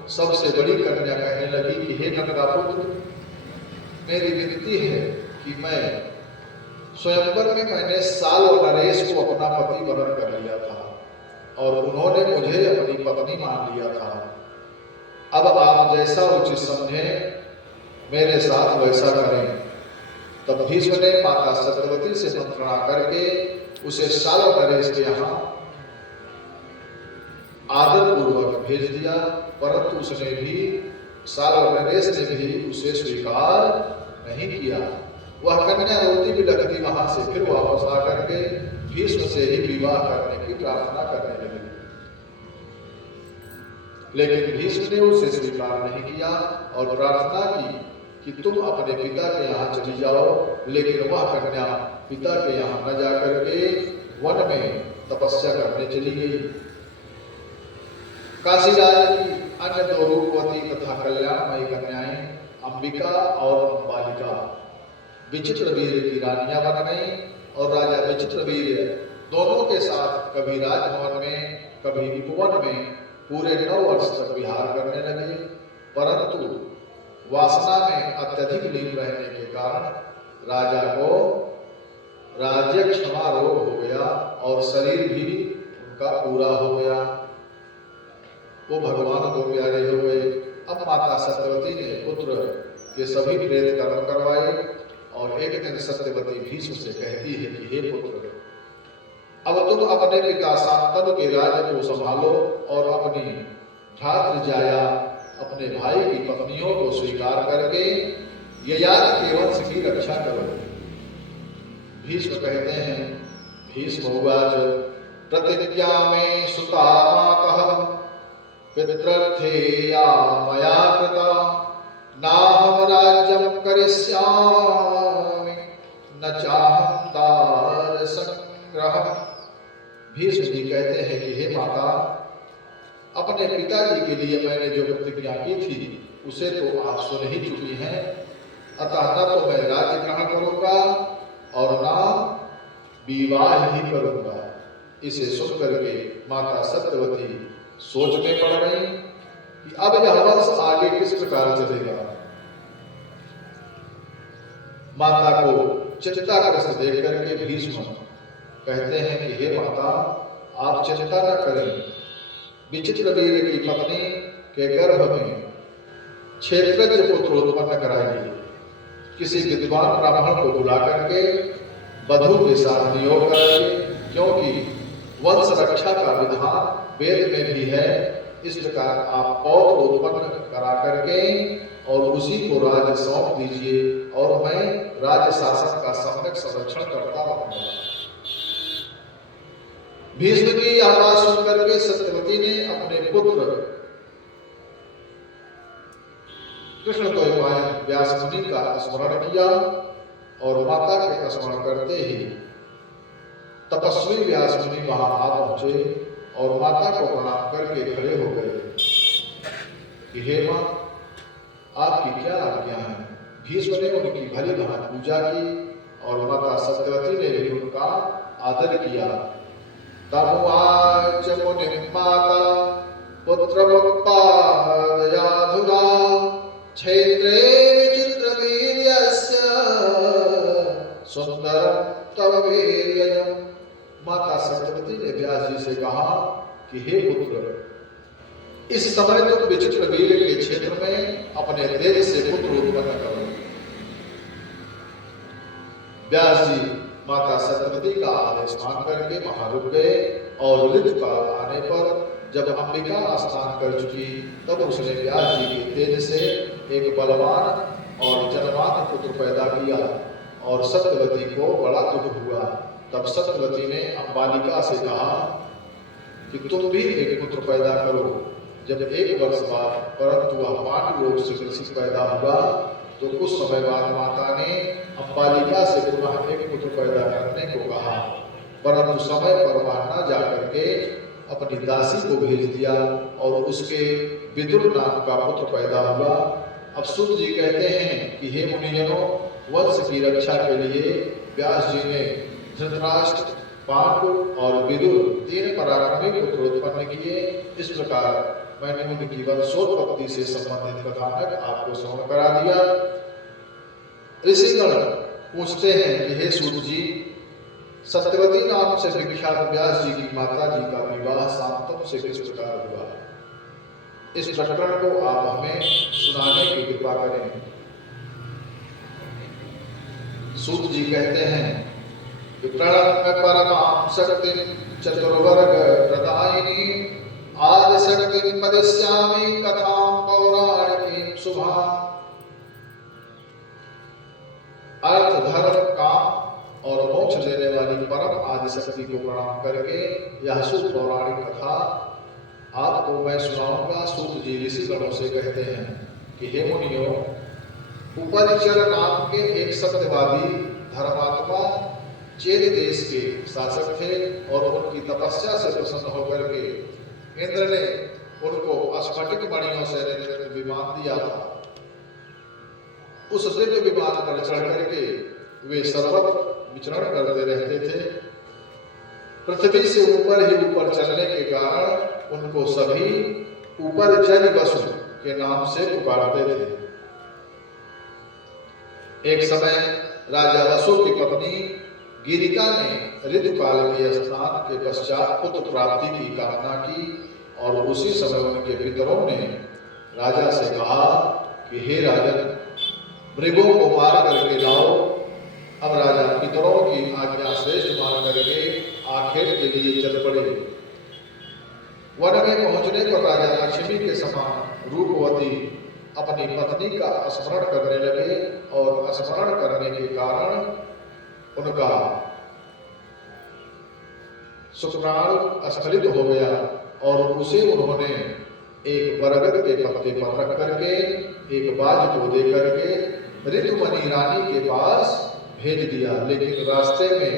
सबसे बड़ी कन्या कहने लगी कि हे नंदा पुत्र, मेरी विनती है कि मैं स्वयंवर में मैंने साल और नरेश को अपना पति वरण कर लिया था और उन्होंने मुझे अपनी पत्नी मान लिया था। अब आप जैसा उचित समझें मेरे साथ वैसा करें। तब भीष्म ने माता सत्यवती से मंत्रणा करके उसे साल और नरेश के यहाँ आदर पूर्वक भेज दिया, परंतु उसने भी साल और नरेश ने भी उसे स्वीकार नहीं किया। वह कन्या रोती बिलखती वहां से फिर वापस आकर के भीष्म से ही विवाह करने की प्रार्थना करने लगी, लेकिन भीष्म ने उसे स्वीकार नहीं किया और प्रार्थना की कि तुम अपने पिता के यहाँ चली जाओ। लेकिन वह कन्या पिता के यहाँ न जाकर के वन में तपस्या करने चली गई। काशीराज की अन्य 2 रूपवती तथा कल्याणमयी कन्याएं अंबिका और अंबालिका विचित्रवीर्य की रानियां बन गई और राजा विचित्रवीर्य दोनों के साथ कभी राजभवन में कभी उपवन में पूरे 9 वर्ष तक विहार करने लगे। परंतु वासना में अत्यधिक लीन रहने के कारण राजा को राज्य क्षमा रोग हो गया और शरीर भी उनका पूरा हो गया। वो भगवान को प्यारे हो गए। अब माता सत्यवती ने पुत्र के सभी प्रेत कर्म करवाए और एक दिन सत्यवती भीष्म से कहती है कि हे पुत्र, अब तुम अपने पिता शांतनु के राज्य को संभालो और अपनी भ्रातृजाया अपने भाई की पत्नियों को स्वीकार करके ययाति के वंश की रक्षा करो। भीष्म कहते हैं, भीष्म उवाच प्रतिज्ञा में सुता मातः पितृर्थेया मया कृता नाहं राज्यं करिष्यामि न चाहं दारसंग्रहम्। भीष्म जी कहते हैं कि हे माता, अपने पिताजी के लिए मैंने जो प्रतिज्ञा की थी उसे तो आप सुन ही चुकी हैं, अतः न तो मैं राज्य ग्रहण करूंगा और न विवाह ही करूंगा। इसे सुनकर के माता सत्यवती सोच में पड़ गई कि अब यह वंश आगे किस प्रकार चलेगा। माता को चिंताग्रस्त देख करके भीष्म कहते हैं कि हे माता, आप चिंता न करें, विचित्रवीर्य की पत्नी के गर्भ में क्षेत्रज्ञ पुत्र उत्पन्न कराएगी। किसी विद्वान ब्राह्मण को बुला करके वधू के साथ नियोग कराएगी, क्योंकि वंश रक्षा का विधान वेद में भी है। इस प्रकार आप पौत्र उत्पन्न करा करके और उसी को राज्य सौंप दीजिए और मैं राज्य शासन का सम्यक संरक्षण करता रहूंगा। भीष्म की यह बात सुनकर के सत्यवती ने अपने पुत्र कृष्ण द्वैपायन व्यास मुनि का स्मरण किया और माता के स्मरण करते ही तपस्वी व्यास मुनि वहां आ पहुंचे और माता को प्रणाम करके खड़े हो गए कि हे मां, आपकी क्या आज्ञा है। भीष्म ने उनकी भली भांति पूजा की और माता सत्यवती ने भी उनका आदर किया। तमुवाच मुनिं माता पुत्रमुत्पादयाधुना क्षेत्रे विचित्रवीर्यस्य सुंदरं तव वीर्यम्। माता सत्यवती ने व्यास जी से कहा कि हे पुत्र, इस समय तुम विचित्र वीर के क्षेत्र में अपने तेज से पुत्र उत्पन्न करो। व्यास जी माता सत्यवती का आदेश मान करके वहां रुक गए और ऋतुकाल आने पर जब अंबिका स्नान कर चुकी तब उसने व्यास जी के तेज से एक बलवान और जनवान पुत्र पैदा किया और सत्यवती को बड़ा दुख हुआ। तब सत्यवती ने अंबालिका से कहा कि तुम भी एक पुत्र पैदा करो। जब 1 वर्ष बाद परंतु वह पांडु रोग से ग्रसित पैदा हुआ तो कुछ समय बाद माता ने अंबालिका से पुनः एक पुत्र पैदा करने को कहा, परंतु समय पर वह न जाकर के अपनी दासी को भेज दिया और उसके विदुर नाम का पुत्र पैदा हुआ। अब सूत जी कहते हैं कि हे मुनिजनों, वंश की रक्षा के लिए व्यास जी ने धृतराष्ट्र, पांडु और विदुर 3 पराक्रमी पुत्र उत्पन्न किए। इस प्रकार मैंने उनकी वंशोत्पत्ति से संबंधित कथानक आपको श्रवण करा दिया। ऋषिगण पूछते हैं कि हे सूत जी, सत्यवती नाम से विख्यात व्यास जी की माता जी का विवाह शांतनु से किस प्रकार हुआ? इस प्रकरण को आप हमें सुनाने की कृपा करें। सूत जी कहते हैं कि प्रणम्य परमां शक्तिं चतुर्वर्ग प्रदायिनी आदि शक्तिं वदिष्यामि कथां पौराणिकीं शुभां। अर्थ, धर्म, काम और मोक्ष देने वाली परम आदि शक्ति को प्रणाम करके यह शुभ पौराणिक कथा आपको मैं सुनाऊंगा। सूत जी ऋषि गणों से कहते हैं कि हे मुनियों, उपरिचर नाम के एक सत्यवादी धर्मात्मा चेद देश के शासक थे और उनकी तपस्या से प्रसन्न होकर के इंद्र ने उनको स्फटिक मणियों से निर्मित विमान दिया था। उस दिव्य विमान पर चढ़ करके वे सर्वत्र विचरण करते रहते थे। पृथ्वी से ऊपर ही ऊपर चलने के कारण उनको सभी ऊपर चल वसु के नाम से पुकारते थे। एक समय राजा वसु की पत्नी गिरिका ने ऋतुकाल के स्नान के पश्चात पुत्र प्राप्ति की कामना की और उसी समय उनके पितरों ने राजा से कहा कि हे राजन, मृगों को मार करके लाओ। अब राजा पितरों की आज्ञा श्रेष्ठ मान करके आखेट के लिए चल पड़े। वन में पहुंचने पर राजा लक्ष्मी के समान रूपवती अपनी पत्नी का स्मरण करने लगे और स्मरण करने के कारण उनका शुक्राणु स्खलित हो गया और उसे उन्होंने एक बरगद के पत्ते पर रख करके एक बाज को देकर के ऋतुमणि रानी के पास भेज दिया, लेकिन रास्ते में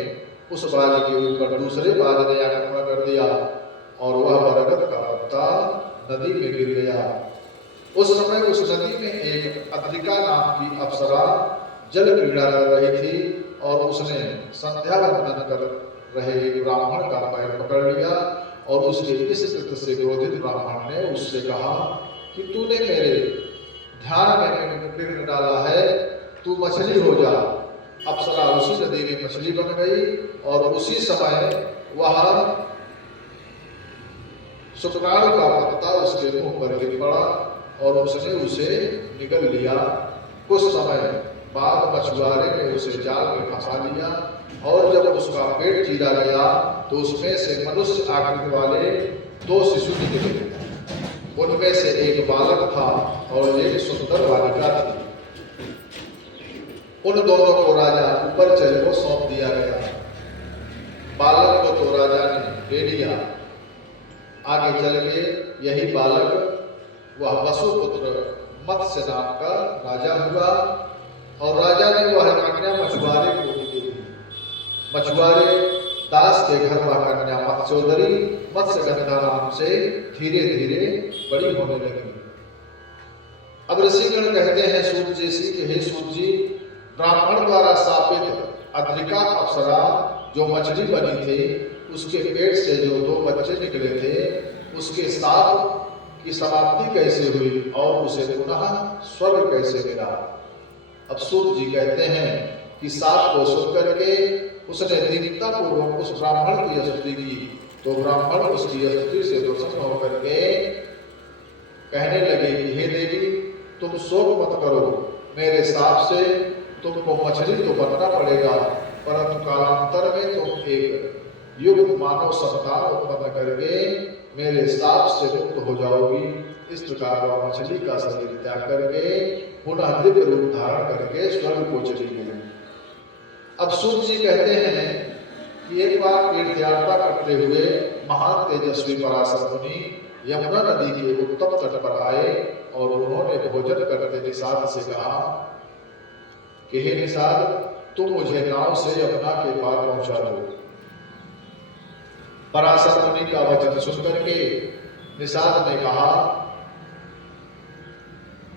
उस बाज के ऊपर दूसरे बाज ने आक्रमण कर दिया और वह बरगद का पत्ता नदी में गिर गया। उस समय उस नदी में एक अद्रिका नाम की अप्सरा जल क्रीड़ा कर रही थी और उसने संध्या वंदन कर रहे एक ब्राह्मण का पैर पकड़ लिया और उसके इस कृत्य से क्रोधित ब्राह्मण ने उससे कहा कि तूने मेरे ध्यान में विघ्न डाला है, तू मछली हो जा। अप्सरा उसी नदी में मछली बन गई और उसी समय वह शुक्राणु का पत्ता उसके मुंह पर गिर पड़ा और उसने उसे निगल लिया। कुछ समय बाद मछुआरे ने उसे जाल में फंसा लिया और जब उसका पेट चीरा गया तो उसमें से मनुष्य आकृति वाले 2 शिशु निकले। उनमें से एक बालक था और एक सुंदर बालिका थी। उन दोनों को राजा ऊपर चले को सौंप दिया गया। बालक को तो राजा ने ले लिया। आगे चल के यही बालक वह वसुपुत्र मत्स्य नाम का राजा हुआ और राजा ने वह कन्या मछुआरे को दी। मछुआरे दास के घर वह कन्या मत्स्योदरी मत्स्यगंधा नाम से धीरे धीरे बड़ी होने लगी। अब ऋषिगण कहते हैं सूत जी से कि हे सूत जी, ब्राह्मण द्वारा स्थापित अद्रिका अप्सरा जो मछली बनी थी, उसके पेट से जो 2 बच्चे निकले थे, उसके साप की समाप्ति कैसे हुई और उसे पुनः स्वर्ग कैसे मिला। अब सूत जी कहते हैं कि साप को सुन करके उसने दीनता पूर्वक उस ब्राह्मण की स्तुति की तो ब्राह्मण उसकी स्तुति से प्रसन्न होकर के कहने लगे कि हे देवी, तुम शोक मत करो, मेरे साप से तुमको मछली तो बनना पड़ेगा, परंतु कालांतर में तुम एक युग मानव संतान उत्पन्न करके मेरे साप से मुक्त हो जाओगी। इस प्रकार वह मछली का शरीर त्याग करके पुनः दिव्य रूप धारण करके स्वर्ग को चली गई। अब सूत जी कहते हैं कि एक बार तीर्थ यात्रा करते हुए महान तेजस्वी पराशर मुनि यमुना नदी के उत्तम तट पर आए और उन्होंने भोजन करते निषाद से कहा कि हे निषाद, तुम मुझे नाव से यमुना के पार पहुंचा दो। पराशर मुनि का वचन सुनकर के निषाद ने कहा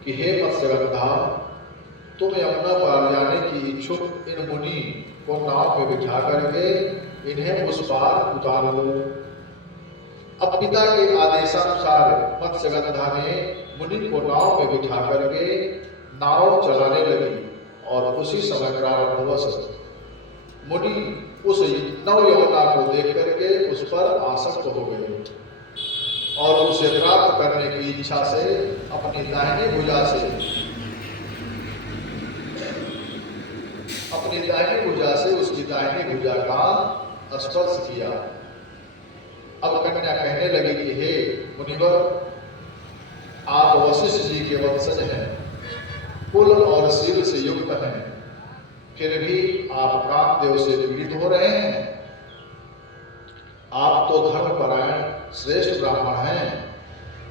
कि हे मत्स्यगंधा, तुम यमुना पार जाने की इच्छुक इन मुनि को नाव में बिठा करके इन्हें उस पार उतार दो। अब पिता के आदेशानुसार मत्स्यगंधा ने मुनि को नाव में बिठा करके नाव चलाने लगी और उसी समय प्रारंभवश मुनि उस नव यमुना को देख करके उस पर आसक्त हो गए और उसे प्राप्त करने की इच्छा से अपनी दाहिनी भुजा से उसकी दाहिनी भुजा का स्पर्श किया। अब कन्या कहने लगी कि हे मुनिवर, आप वशिष्ठ जी के वंशज हैं, कुल और शील से युक्त हैं, फिर भी आप कामदेव से पीड़ित हो रहे हैं। आप तो धर्मपरायण श्रेष्ठ ब्राह्मण हैं।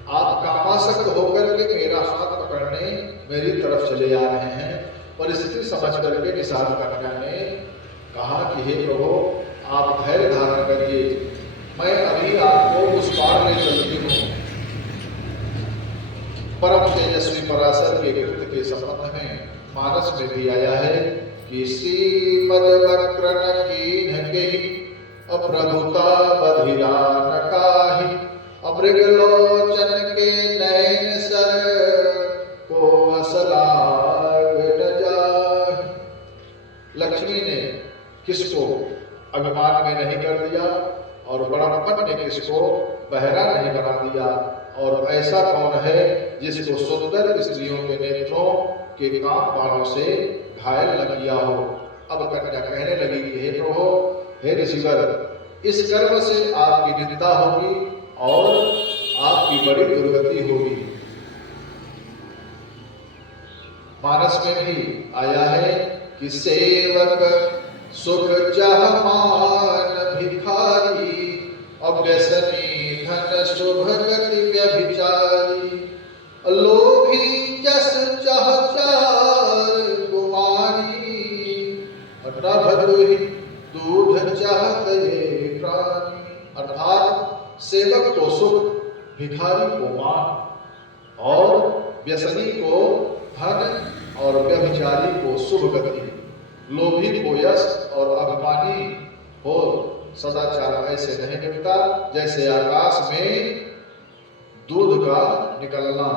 आप कामासक्त होकर के मेरा हाथ पकड़ने मेरी तरफ चले आ रहे हैं। परिस्थिति समझ करके निषाद कन्या ने कहा कि हे प्रभु, आप धैर्य धारण करिए, मैं अभी आपको उस पार ले चलती हूँ। परम तेजस्वी पराशर के कृत्य के संबंध में मानस में भी आया है कि श्रीमद वक्र कीन्ह केहि अप्रभुता बधिरा न काहि, अमृगलोचन के नयन सर को असलाग न जाहि। लक्ष्मी ने किसको अभिमान में नहीं कर दिया और बड़प्पन ने किसको बहरा नहीं बना दिया। और ऐसा कौन है जिसको सुंदर स्त्रियों के नेत्रों के काम बाणों से घायल न किया हो। अब कन्या कहने लगी कि हे प्रभु, हे ऋषिवर, इस कर्म से आपकी निंदा होगी और आपकी बड़ी दुर्गति होगी। मानस में भी आया है कि सेवक सुख चाह मान भिखारी, अव्यसनी धन शुभ गति व्यभिचारी, लोभी जस सेवक को सुख, भिखारी को मान और व्यसनी को धन और व्यभिचारी को शुभ गति, लोभी को यश और अभिमानी हो सदाचार ऐसे नहीं मिलता जैसे आकाश में दूध का निकलना।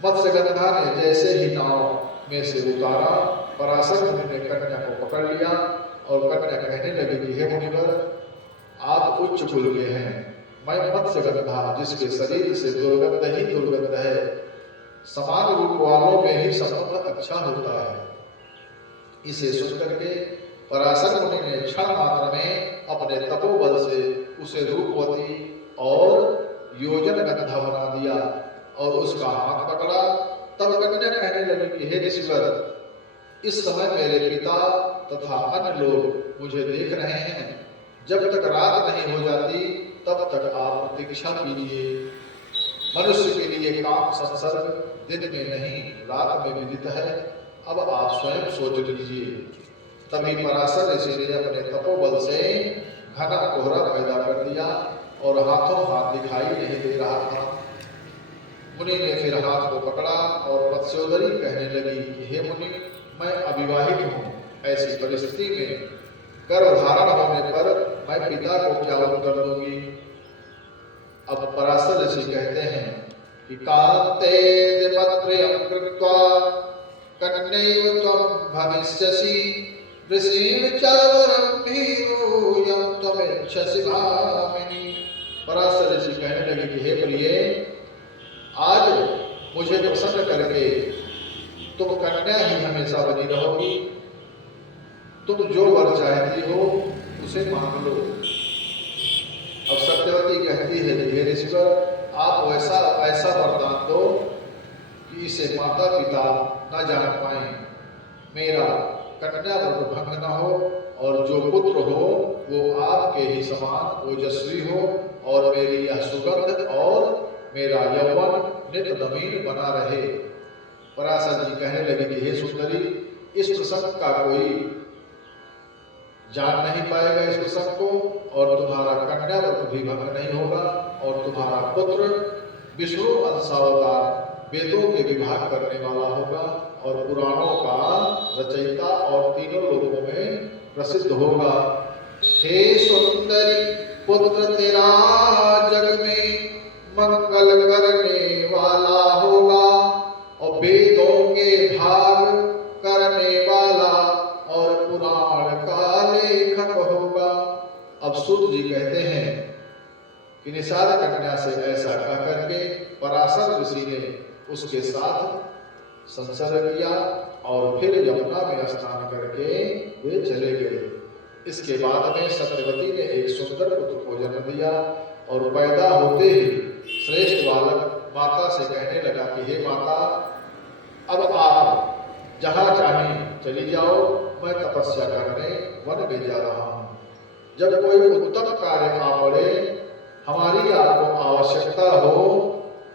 मत्स्यगंधा ने जैसे ही नाव में से उतारा, पराशर मुनि ने कन्या को पकड़ लिया और कन्या कहने लगी कि हे मुनिवर, आप उच्च कुल के हैं, मैं मत्स्यगंधा जिसके शरीर से दुर्गंध ही दुर्गंध है, समान रूप वालों में ही संबंध अच्छा होता है। इसे सुनकर के पराशर मुनि ने क्षण मात्र में अपने तपोबल से उसे रूपवती और योजन गंधा बना दिया और उसका हाथ पकड़ा। तब कन्या कहने लगी कि हे ऋषिवर, इस समय मेरे पिता तथा अन्य लोग मुझे देख रहे हैं, जब तक रात नहीं हो जाती तब तक आप प्रतीक्षा कीजिए। मनुष्य के लिए काम संसर्ग दिन में नहीं रात में विदित है, अब आप स्वयं सोच लीजिए। तभी पराशर ऋषि ने अपने तपोबल से घना कोहरा पैदा कर दिया और हाथों हाथ दिखाई नहीं दे रहा था। मुनि ने फिर हाथ को पकड़ा और मत्स्योदरी कहने लगी कि हे मुनि, मैं अविवाहित हूँ, ऐसी परिस्थिति में गर्भधारण होने पर मैं पिता को क्या उत्तर दूंगी। अब पराशर ऋषि कहते हैं कि कांते मत्प्रियं कृत्वा कन्यैव त्वं भविष्यसि, ऋषिं च वरं भीरो यं त्वमिच्छसि भामिनी। पराशर ऋषि कहने लगे कि हे प्रिय, आज मुझे प्रसन्न करके तुम कन्या ही हमेशा बनी रहोगी, तुम जो वर चाहती हो उसे मांग लो। अब सत्यवती कहती है हे ऋषिवर, आप ऐसा वरदान दो कि इसे माता पिता न जान पाए, मेरा कन्या व्रत भंग न हो और जो पुत्र हो वो आपके ही समान ओजस्वी हो और मेरी यह सुगंध और मेरा यौवन नित नवीन बना रहे। पराशर जी कहने लगे कि हे सुंदरी, इस प्रसंग का कोई जान नहीं पाएगा इस प्रसंग को, और तुम्हारा कन्या व्रत भी भंग नहीं होगा और तुम्हारा पुत्र विष्णु अंशावतार वेदों के विभाग करने वाला होगा और पुराणों का रचयिता और तीनों लोकों में प्रसिद्ध होगा। हे सुंदरी, पुत्र तेरा जग में मंगल करने वाला होगा और वेदों के भाग करने वाला और पुराण का लेखक होगा। अब सूत जी कहते हैं कि निषाद कन्या से ऐसा कह करके पराशर ऋषि ने उसके साथ संसर्ग किया और फिर यमुना में स्नान करके वे चले गए। इसके बाद में सत्यवती ने एक सुंदर पुत्र को जन्म दिया और पैदा होते ही श्रेष्ठ बालक माता से कहने लगा कि हे माता, अब आप जहाँ चाहें चली जाओ, मैं तपस्या करने वन में जा रहा हूँ। जब कोई उत्तम कार्य आ पड़े, हमारी आपको आवश्यकता हो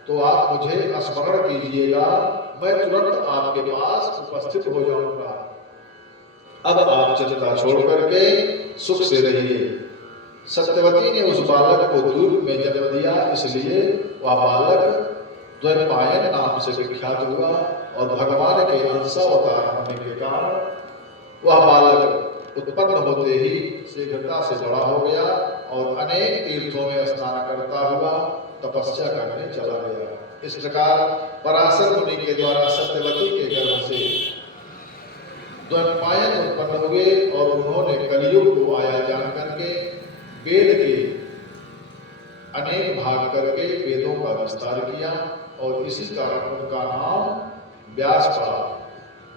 तो आप मुझे स्मरण कीजिएगा, मैं तुरंत आपके पास उपस्थित हो जाऊंगा। अब आप चिंता छोड़ करके सुख से रहिए। सत्यवती ने उस बालक को दूर में जन्म दिया, इसलिए वह बालक द्वैपायन नाम से विख्यात हुआ और भगवान के अंशावतार होने के कारण वह बालक उत्पन्न होते ही शीघ्रता से बड़ा हो गया और अनेक तीर्थों में स्नान करता हुआ तपस्या करने चला गया। इस प्रकार पराशर मुनि के द्वारा सत्यवती के गर्भ से द्वैपायन उत्पन्न हुए और उन्होंने कलियुग को आया जान करके वेद के अनेक भाग करके वेदों का विस्तार किया और इसी कारण उनका नाम व्यास पड़ा।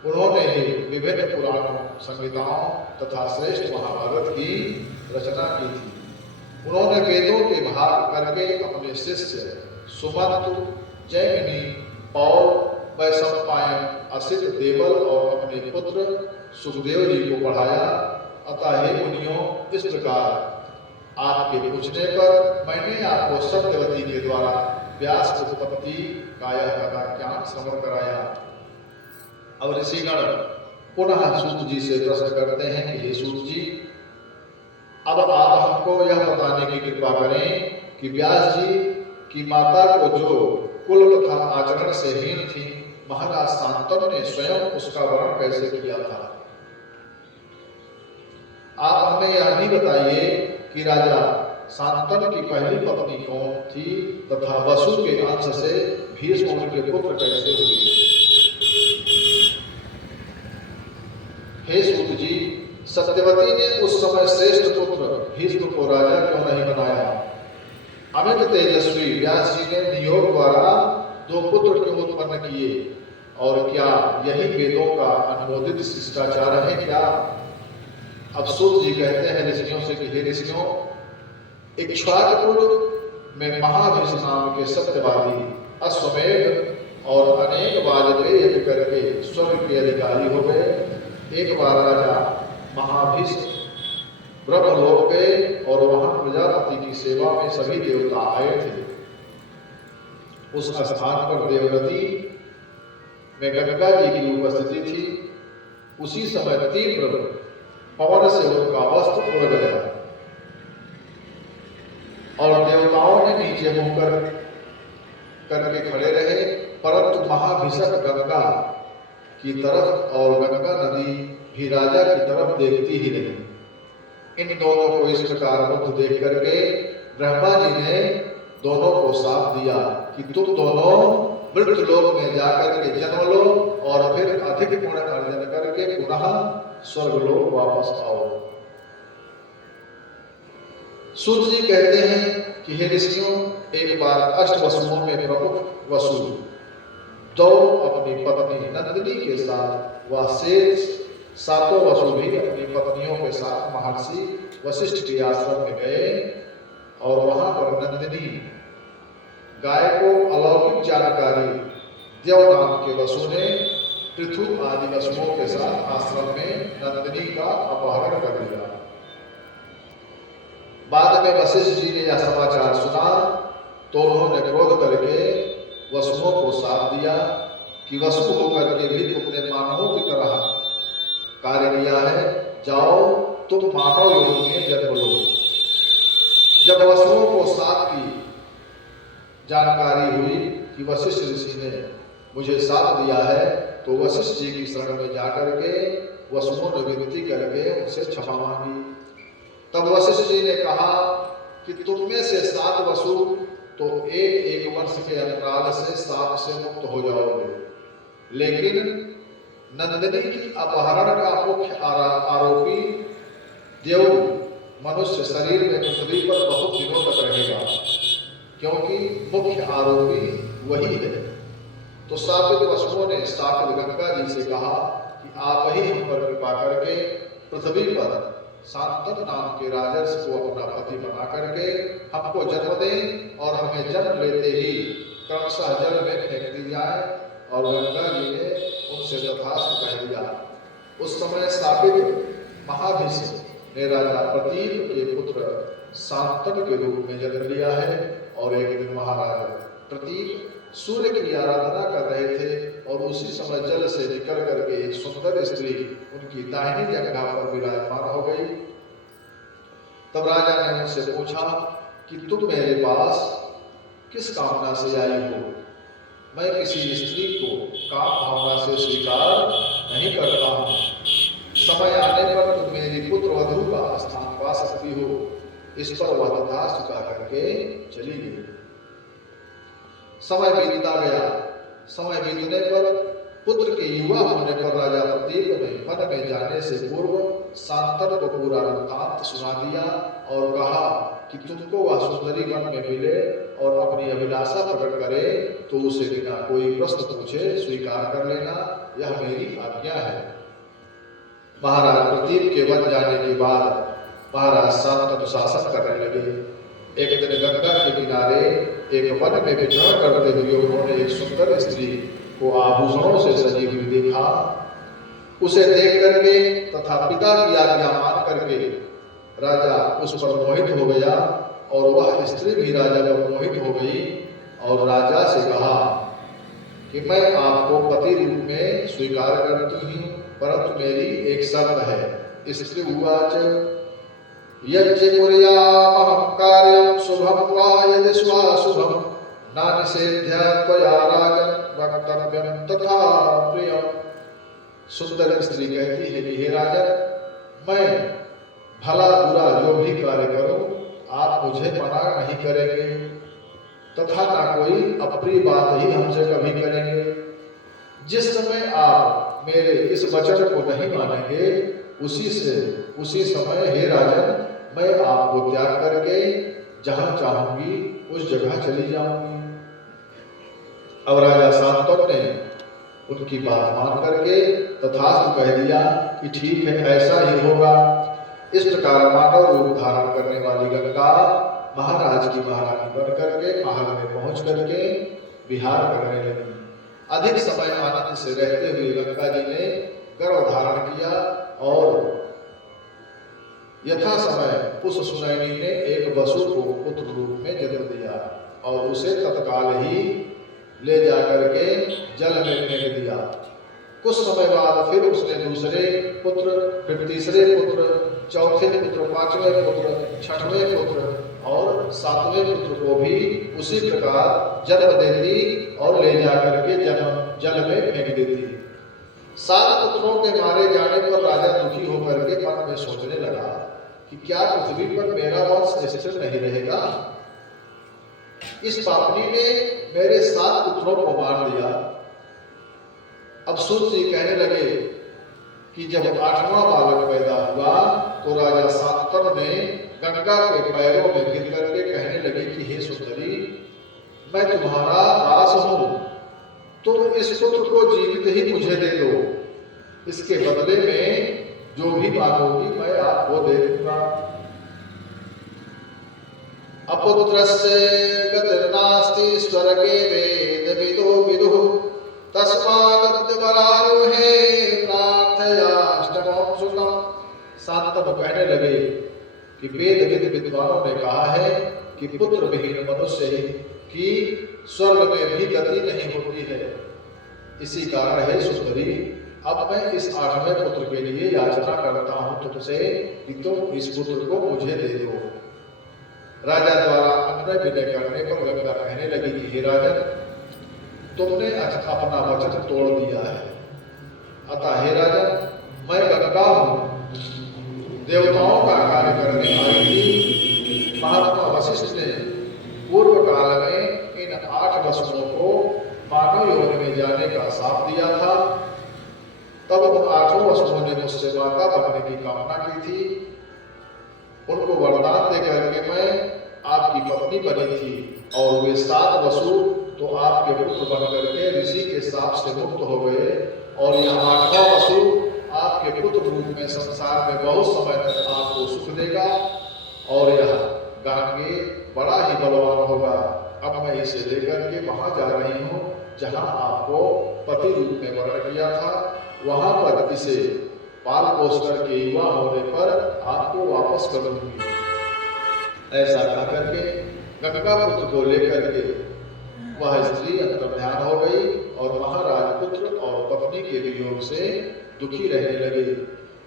उन्होंने ही विभिन्न पुराणों, संहिताओं तथा श्रेष्ठ महाभारत की रचना की थी। उन्होंने वेदों के भाग करके अपने शिष्य सुमंत, जैमिनी, पौल, वैशंपायन, असित, देवल और अपने पुत्र सुखदेव जी को पढ़ाया। अतः हे मुनियों, इस प्रकार आपके पूछने पर मैंने आपको सत्यवती के द्वारा व्यास उत्पत्ति काया का ज्ञान श्रवण कराया। अब ऋषिगण पुनः सूत जी से प्रश्न करते हैं कि हे सूत जी, अब आप हमको यह बताने की कृपा करें कि व्यास जी की माता को जो कुल तथा आचरण से हीन थी, महाराज शांतनु ने स्वयं उसका वर्णन कैसे किया था। आप हमें यह भी बताइए कि राजा शांतनु की पहली पत्नी कौन थी तथा वसु के अंश से भीष्म के पुत्र कैसे हुए। हे सूत जी, सत्यवती ने उस समय श्रेष्ठ पुत्र भीष्म को राजा क्यों नहीं बनाया। अमित तेजस्वी व्यास जी ने नियोग द्वारा 2 पुत्र क्यों उत्पन्न किए, और क्या यही वेदों का अनुमोदित शिष्टाचार है क्या। अब सूत जी कहते हैं ऋषियों से कि हे ऋषियों, इक्ष्वाकुकुल में महाभीष नाम के सत्यवादी अश्वमेध और अनेक वाजपेय यज्ञ करके स्वर्ग के अधिकारी हो गए। एक बार राजा महाभीष ब्रह्मलोक गए और वहां प्रजापति की सेवा में सभी देवता आए थे। उस स्थान पर देवरती में गंगा जी की उपस्थिति थी। उसी समय तीव्र पवन से उनका वस्त्र उड़ गया और देवताओं ने नीचे मुंह करके खड़े रहे, परंतु महाभीषक गंगा की तरफ और गंगा नदी भी राजा की तरफ देखती ही नहीं। इन दोनों को इस प्रकार मुग्ध देख करके ब्रह्मा जी ने दोनों को साथ दिया कि तुम दोनों मृत लोक में जाकर के जन्म लो और फिर अधिक गुण अर्जन करके पुनः स्वर्गलोक वापस आओ। सूत जी कहते हैं कि हे ऋषियों, एक बार अष्ट वसुओं में प्रमुख वसु 2 अपनी पत्नी नंदिनी के साथ व शेष 7 वसु भी अपनी पत्नियों के साथ महर्षि वशिष्ठ के आश्रम में गए और वहां पर नंदिनी गाय को अलौकिक जानकारी देव नाम के वसु ने पृथु आदि वसुओं के साथ आश्रम में नंदिनी का अपहरण कर लिया। बाद में वशिष्ठ जी ने यह समाचार सुना तो उन्होंने क्रोध करके वसुओं को साथ दिया कि वसु होकर के भी तुमने मानवों की तरह कार्य किया है, जाओ तुम मानव योग में जन्म लो। जब वसुओं को साथ की जानकारी हुई कि वशिष्ठ ऋषि ने मुझे साथ दिया है, तो वशिष्ठ जी की शरण में जाकर के वसुओं ने विनती करके उनसे क्षमा मांगी। तब वशिष्ठ जी ने कहा कि तुम में से 7 वसु तो एक वर्ष के अंतराल से साप से मुक्त हो जाओगे, लेकिन नंदिनी की अपहरण का मुख्य आरोपी देव मनुष्य शरीर में पृथ्वी पर बहुत दिनों तक रहेगा, क्योंकि मुख्य आरोपी वही है। तो शापित वसुओं ने शापित गंगा जी से कहा कि आप ही हम पर कृपा करके पृथ्वी पर शांतनु नाम के राजर्षि को अपना पति बना करके हमको जन्म दें और हमें जन्म लेते ही क्रमशः जल में फेंक दी जाए। और गंगा जी ने उनसे तथास्तु कह दिया। उस समय शापित महाभीष ने राजा प्रतीप के पुत्र शांतनु के रूप में जन्म लिया है। और एक दिन महाराज प्रतीप सूर्य की आराधना कर रहे थे और उसी समय जल से निकल करके एक सुंदर स्त्री उनकी दाहिनी जंघा पर विराजमान हो गई। तब राजा ने उनसे पूछा कि तुम मेरे पास किस कामना से आई हो। मैं किसी स्त्री को काम भावना से स्वीकार नहीं करता हूँ। समय आने पर तुम मेरी पुत्र वधू का स्थान पा सकती हो। इस पर वह तथास्तु कह करके चली गई। समय बीतता गया। समय बीतने पर पुत्र के युवा होने पर राजा प्रतीप ने वन में जाने से पूर्व शांतनु को पूरा वृत्तांत सुना दिया और कहा कि तुमको वह सुंदरी वन में मिले और अपनी अभिलाषा प्रकट करे तो उसे बिना कोई प्रश्न पूछे स्वीकार कर लेना, यह मेरी आज्ञा है। महाराज प्रतीप के वन जाने के बाद महाराज शांतनु शासन करने लगे। एक दिन गंगा के किनारे एक वन में विचरण करते हुए उन्होंने एक सुंदर स्त्री को आभूषणों से सजी हुई देखा। उसे देख करके तथा पिता की आज्ञा मान करके राजा उस पर मोहित हो गया और वह स्त्री भी राजा पर मोहित हो गई और राजा से कहा कि मैं आपको पति रूप में स्वीकार करती हूँ, परंतु मेरी एक शर्त है। स्त्री उवाच यज्ञ कुर्यामहं कार्यं शुभं वा यदि स्वाशुभं नानिषेध्य त्वया राजन् वक्तव्यं तथा प्रियम्। सुंदर स्त्री कहती है कि हे राजन, मैं भला बुरा जो भी कार्य करूं आप मुझे मना नहीं करेंगे तथा ना कोई अप्रिय बात ही हमसे कभी करेंगे। जिस समय आप मेरे इस वचन को नहीं मानेंगे उसी समय हे राजन मैं आपको त्याग करके जहां चाहूंगी उस जगह चली जाऊंगी। अब राजा शांतनु ने उनकी बात मान करके तथास्तु कह दिया कि ठीक है, ऐसा ही होगा। इस प्रकार मानव रूप धारण करने वाली गंगा महाराज की महारानी बन करके महल में पहुंच करके विहार करने लगी। अधिक समय आनंद से रहते हुए गंगा जी ने गर्भ धारण किया और यथा समय उस सुनैनी ने एक वसु को पुत्र रूप में जन्म दिया और उसे तत्काल ही ले जाकर के जल में फेंक दिया। कुछ समय बाद फिर उसने दूसरे पुत्र, फिर तीसरे पुत्र, चौथे पुत्र, पांचवें पुत्र, छठवें पुत्र और सातवें पुत्र को भी उसी प्रकार जन्म देती और ले जाकर के जल में फेंक देती। 7 पुत्रों के मारे जाने पर राजा दुखी होकर के मन में सोचने लगा कि क्या पृथ्वी पर मेरा वंश स्थिर नहीं रहेगा। इस पापनी ने मेरे 7 पुत्रों को मार दिया। अब सूत जी कहने लगे कि जब 8वां बालक पैदा हुआ तो राजा शांतनु ने गंगा के पैरों में गिर करके कहने लगे कि हे सुंदरी, मैं तुम्हारा दास हूं, तुम इस पुत्र को जीवित ही मुझे दे दो, इसके बदले में जो भी मांगोगी मैं आपको दे दूंगा। अपुत्रस्य गतिर्नास्ति स्वर्गे वेदविदो विदुः तस्मादद्यवरारोहे प्रार्थयाष्टमं सुतम्। शांतनु कहने लगे कि वेद विद्वानों ने कहा है कि पुत्र विहीन मनुष्य की स्वर्ग में भी गति नहीं होती है। इसी कारण है सुंदरी, अब मैं इस 8वें पुत्र के लिए याचना करता हूं तुमसे कि तुम इस पुत्र को मुझे दे दो। राजा द्वारा अन्य विनय करने पर गंगा कहने लगी कि हे राजन, तुमने अपना वचन तोड़ दिया है, अतः हे राजन मैं गंगा हूं, देवताओं का कार्य करने आई थी। महात्मा वशिष्ठ ने पूर्व काल में इन 8 वसुओं को मानव योनि में जाने का शाप दिया था। तब उन 8 वसुओं ने मुझसे माता बनने की कामना की थी। उनको वरदान देकर के मैं आपकी पत्नी बनी थी और वे 7 वसु तो आपके पुत्र बन करके ऋषि के शाप से मुक्त हो गए और यह 8वां वसु आपके पुत्र रूप में संसार में बहुत समय तक आपको सुख देगा और यह गांगे बड़ा ही बलवान होगा। अब मैं इसे लेकर के वहां जा रही हूँ जहां आपको पति रूप में वर्ण किया था, वहां पर इसे पाल पोष करके युवा होने पर आपको वापस कर दूंगी। ऐसा कह करके गंगा पुत्र को लेकर के वह स्त्री अंतर्ध्यान हो गई और महाराज पुत्र और पत्नी के वियोग से दुखी रहने लगे।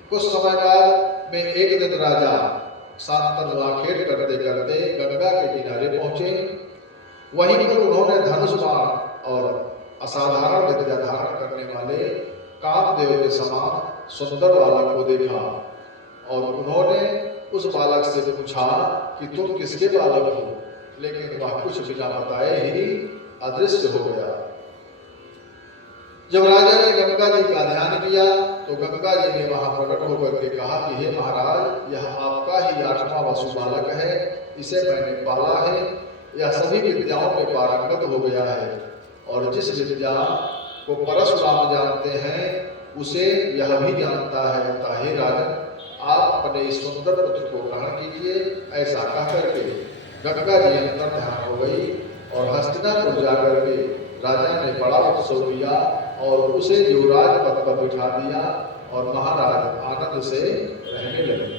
कुछ समय बाद में एक दिन राजा शांतनु आखेट करते करते गंगा के किनारे पहुंचे। वहीं पर उन्होंने धनुष बाण और असाधारण विद्या धारण करने वाले कामदेव के समान सुंदर बालक को देखा और उन्होंने उस बालक से पूछा कि तुम किसके बालक हो, लेकिन वह कुछ बिना बताए ही अदृश्य हो गया। जब राजा ने गंगा जी का ध्यान किया तो गंगा जी ने वहां प्रकट होकर के कहा कि हे महाराज, यह आपका ही 8वां वसु बालक है, इसे मैंने पाला है, यह सभी विद्याओं में पारंगत हो गया है और जिस विद्या को परशुराम जानते हैं उसे यह भी जानता है। अतः हे राजन, आप अपने इस सुंदर पुत्र को ग्रहण कीजिए। ऐसा कहकर के गंगा जी अंतर्ध्यान हो गई और हस्तिनापुर जाकर के राजा ने बड़ा उत्सव किया और उसे युवराज पद पर बिठा दिया और महाराज आनंद से रहने लगे।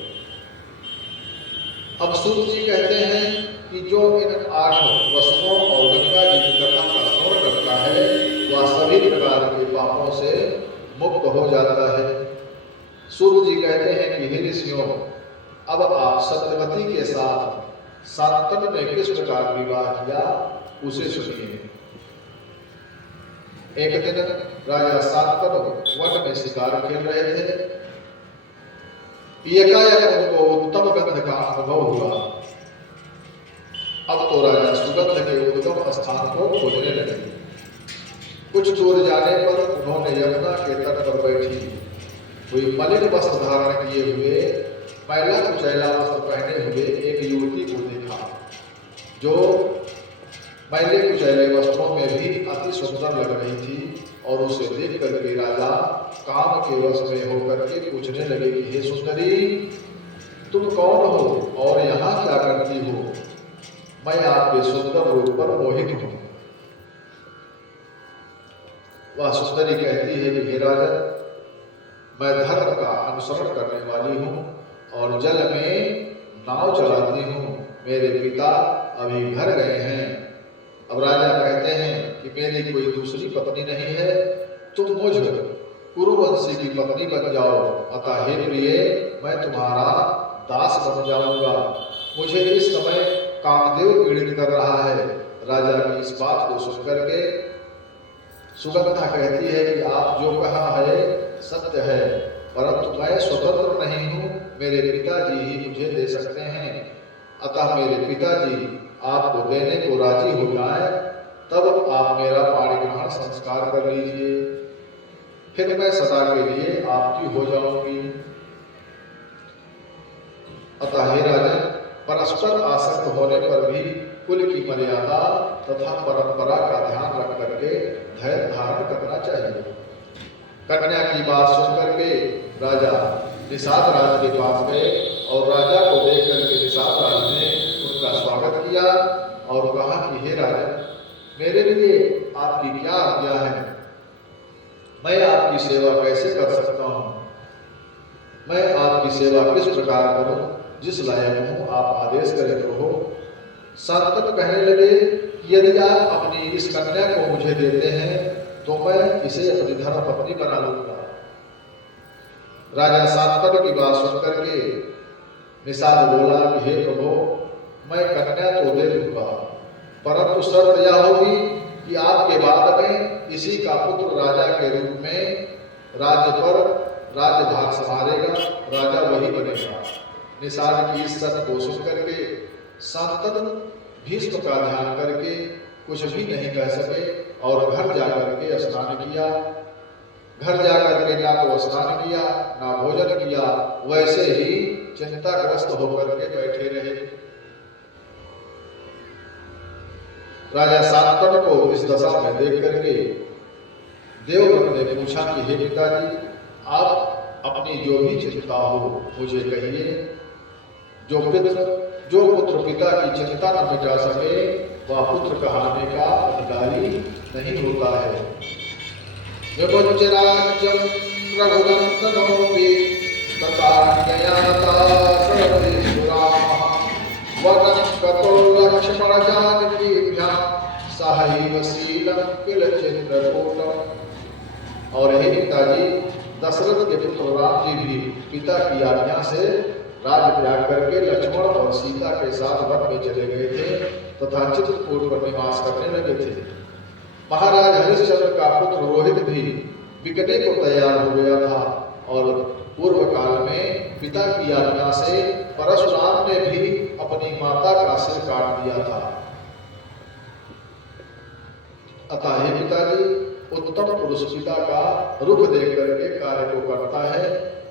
अब सूत जी कहते हैं कि जो इन 8 वसुओं और गंगा जी की कथा का श्रवण करता है वह सभी प्रकार के पापों से मुक्त हो जाता है। सूत जी कहते हैं कि हे ऋषियों, अब आप सत्यवती के साथ शांतनु ने किस प्रकार विवाह किया उसे सुनिए। एक दिन राजा शांतनु वन में शिकार खेल रहे थे। एकाएक उनको उत्तम गंध का अनुभव हुआ। अब तो राजा सुगंध के उद्गम स्थान को खोजने लगे। कुछ दूर जाने पर उन्होंने यमुना के तट पर बैठी हुई मलिन वस्त्र धारण किए हुए, मैला कुचैला वस्त्र पहने हुए एक युवती को देखा, जो मैले कुचैले वस्त्रों में भी अति सुंदर लग रही थी। और उसे देख करके राजा काम के वश में होकर के पूछने लगे कि हे सुंदरी, तुम कौन हो और यहाँ क्या करती हो? मैं आपके सुंदर रूप पर मोहित हूँ। वह सुंदरी कहती है कि हे राजन, मैं धर्म का अनुसरण करने वाली हूँ और जल में नाव चलाती हूँ। मेरे पिता अभी घर गए हैं। अब राजा कहते हैं कि मेरी कोई दूसरी पत्नी नहीं है, तुम मुझ कुरुवंशी की पत्नी बन जाओ। अतः हे प्रिय, मैं तुम्हारा दास बन जाऊंगा। मुझे इस समय कामदेव पीड़ित कर रहा है। राजा की इस बात को सुनकर के सुगंधा कहती है कि आप जो कहा है सत्य है, परंतु मैं स्वतंत्र नहीं हूँ, मेरे पिताजी ही मुझे दे सकते हैं। अतः मेरे पिताजी आपको देने को राजी हो जाए, तब आप मेरा पाणी ग्रहण संस्कार कर लीजिए, फिर मैं सदा के लिए आपकी हो जाऊंगी। अतः हे राजन, परस्पर आसक्त होने पर भी कुल की मर्यादा तथा परंपरा का ध्यान रख करके धैर्य धारण करना चाहिए। कन्या की बात सुन करके राजा निषाद राज के पास गए और राजा को देख करके निषाद राज ने उनका स्वागत किया और कहा कि हे राजन, मेरे लिए आपकी क्या आज्ञा है? मैं आपकी सेवा कैसे कर सकता हूँ? मैं आपकी सेवा किस प्रकार करूँ? जिस लायक हूँ आप आदेश करें प्रभु। शांतनु कहने लगे कि यदि आप अपनी इस कन्या को मुझे देते हैं तो मैं इसे अपनी धर्म पत्नी बना लूंगा। राजा शांतनु की बात सुनकर के निषाद बोला कि हे प्रभु, मैं कन्या तो दे दूंगा, परंतु शर्त यह होगी कि आपके बाद में इसी का पुत्र राजा के रूप में राज्य पर राज्यभार संभालेगा, राजा वही बनेगा। निषाद की इस शर्त को सुन करके शांतनु भीष्म का ध्यान करके कुछ भी नहीं कह सके और घर जाकर के स्नान किया। घर जाकर के ना तो स्नान किया ना भोजन किया, वैसे ही चिंताग्रस्त होकर के बैठे रहे। राजा शांतनु को इस दशा में देख करके देवव्रत ने पूछा कि हे पिताजी, आप अपनी जो भी चिंता हो मुझे कहिए। जो पुत्र पिता की चिंता न मिटा सके वह पुत्र कहलाने का अधिकारी नहीं होता है। विभुज्य राज्यं रघुनन्दनोऽपि तथान्ययाता सर्वेषुरामः वनं गतो लक्ष्मणजानकीभ्यां सहैव शीलं किल चित्रकूटम्। और हे पिताजी, दशरथ के पुत्र राम जी भी पिता की आज्ञा से राज त्याग करके लक्ष्मण और सीता के साथ वन में चले गए थे तथा चित्रकूट पर निवास करने लगे थे। महाराज हरिश्चंद्र का पुत्र रोहित भी बिकने को तैयार हो गया था और पूर्व काल में पिता की आज्ञा से परशुराम ने भी अपनी माता का सिर काट दिया था। अतः हे पिताजी, उत्तम पुरुष पिता का रुख देख करके कार्य को करता है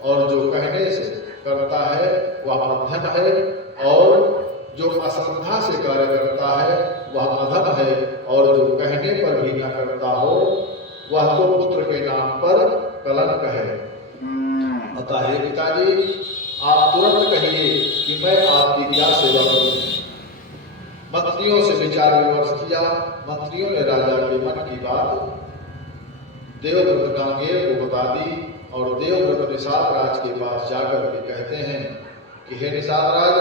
और जो कहने से करता है वह मध्यम है और जो अश्रद्धा से कार्य करता है वह अधम है और जो कहने पर भी न करता हो वह तो पुत्र के नाम पर कलंक है। अतः हे पिताजी, आप तुरंत कहिए कि मैं आपकी क्या सेवा करूं। मंत्रियों से विचार विमर्श किया। मंत्रियों ने राजा के मन की बात देवव्रत गांगेय को बता दी और देवव्रत निषाद राज के पास जाकर के कहते हैं कि हे निषाद राज,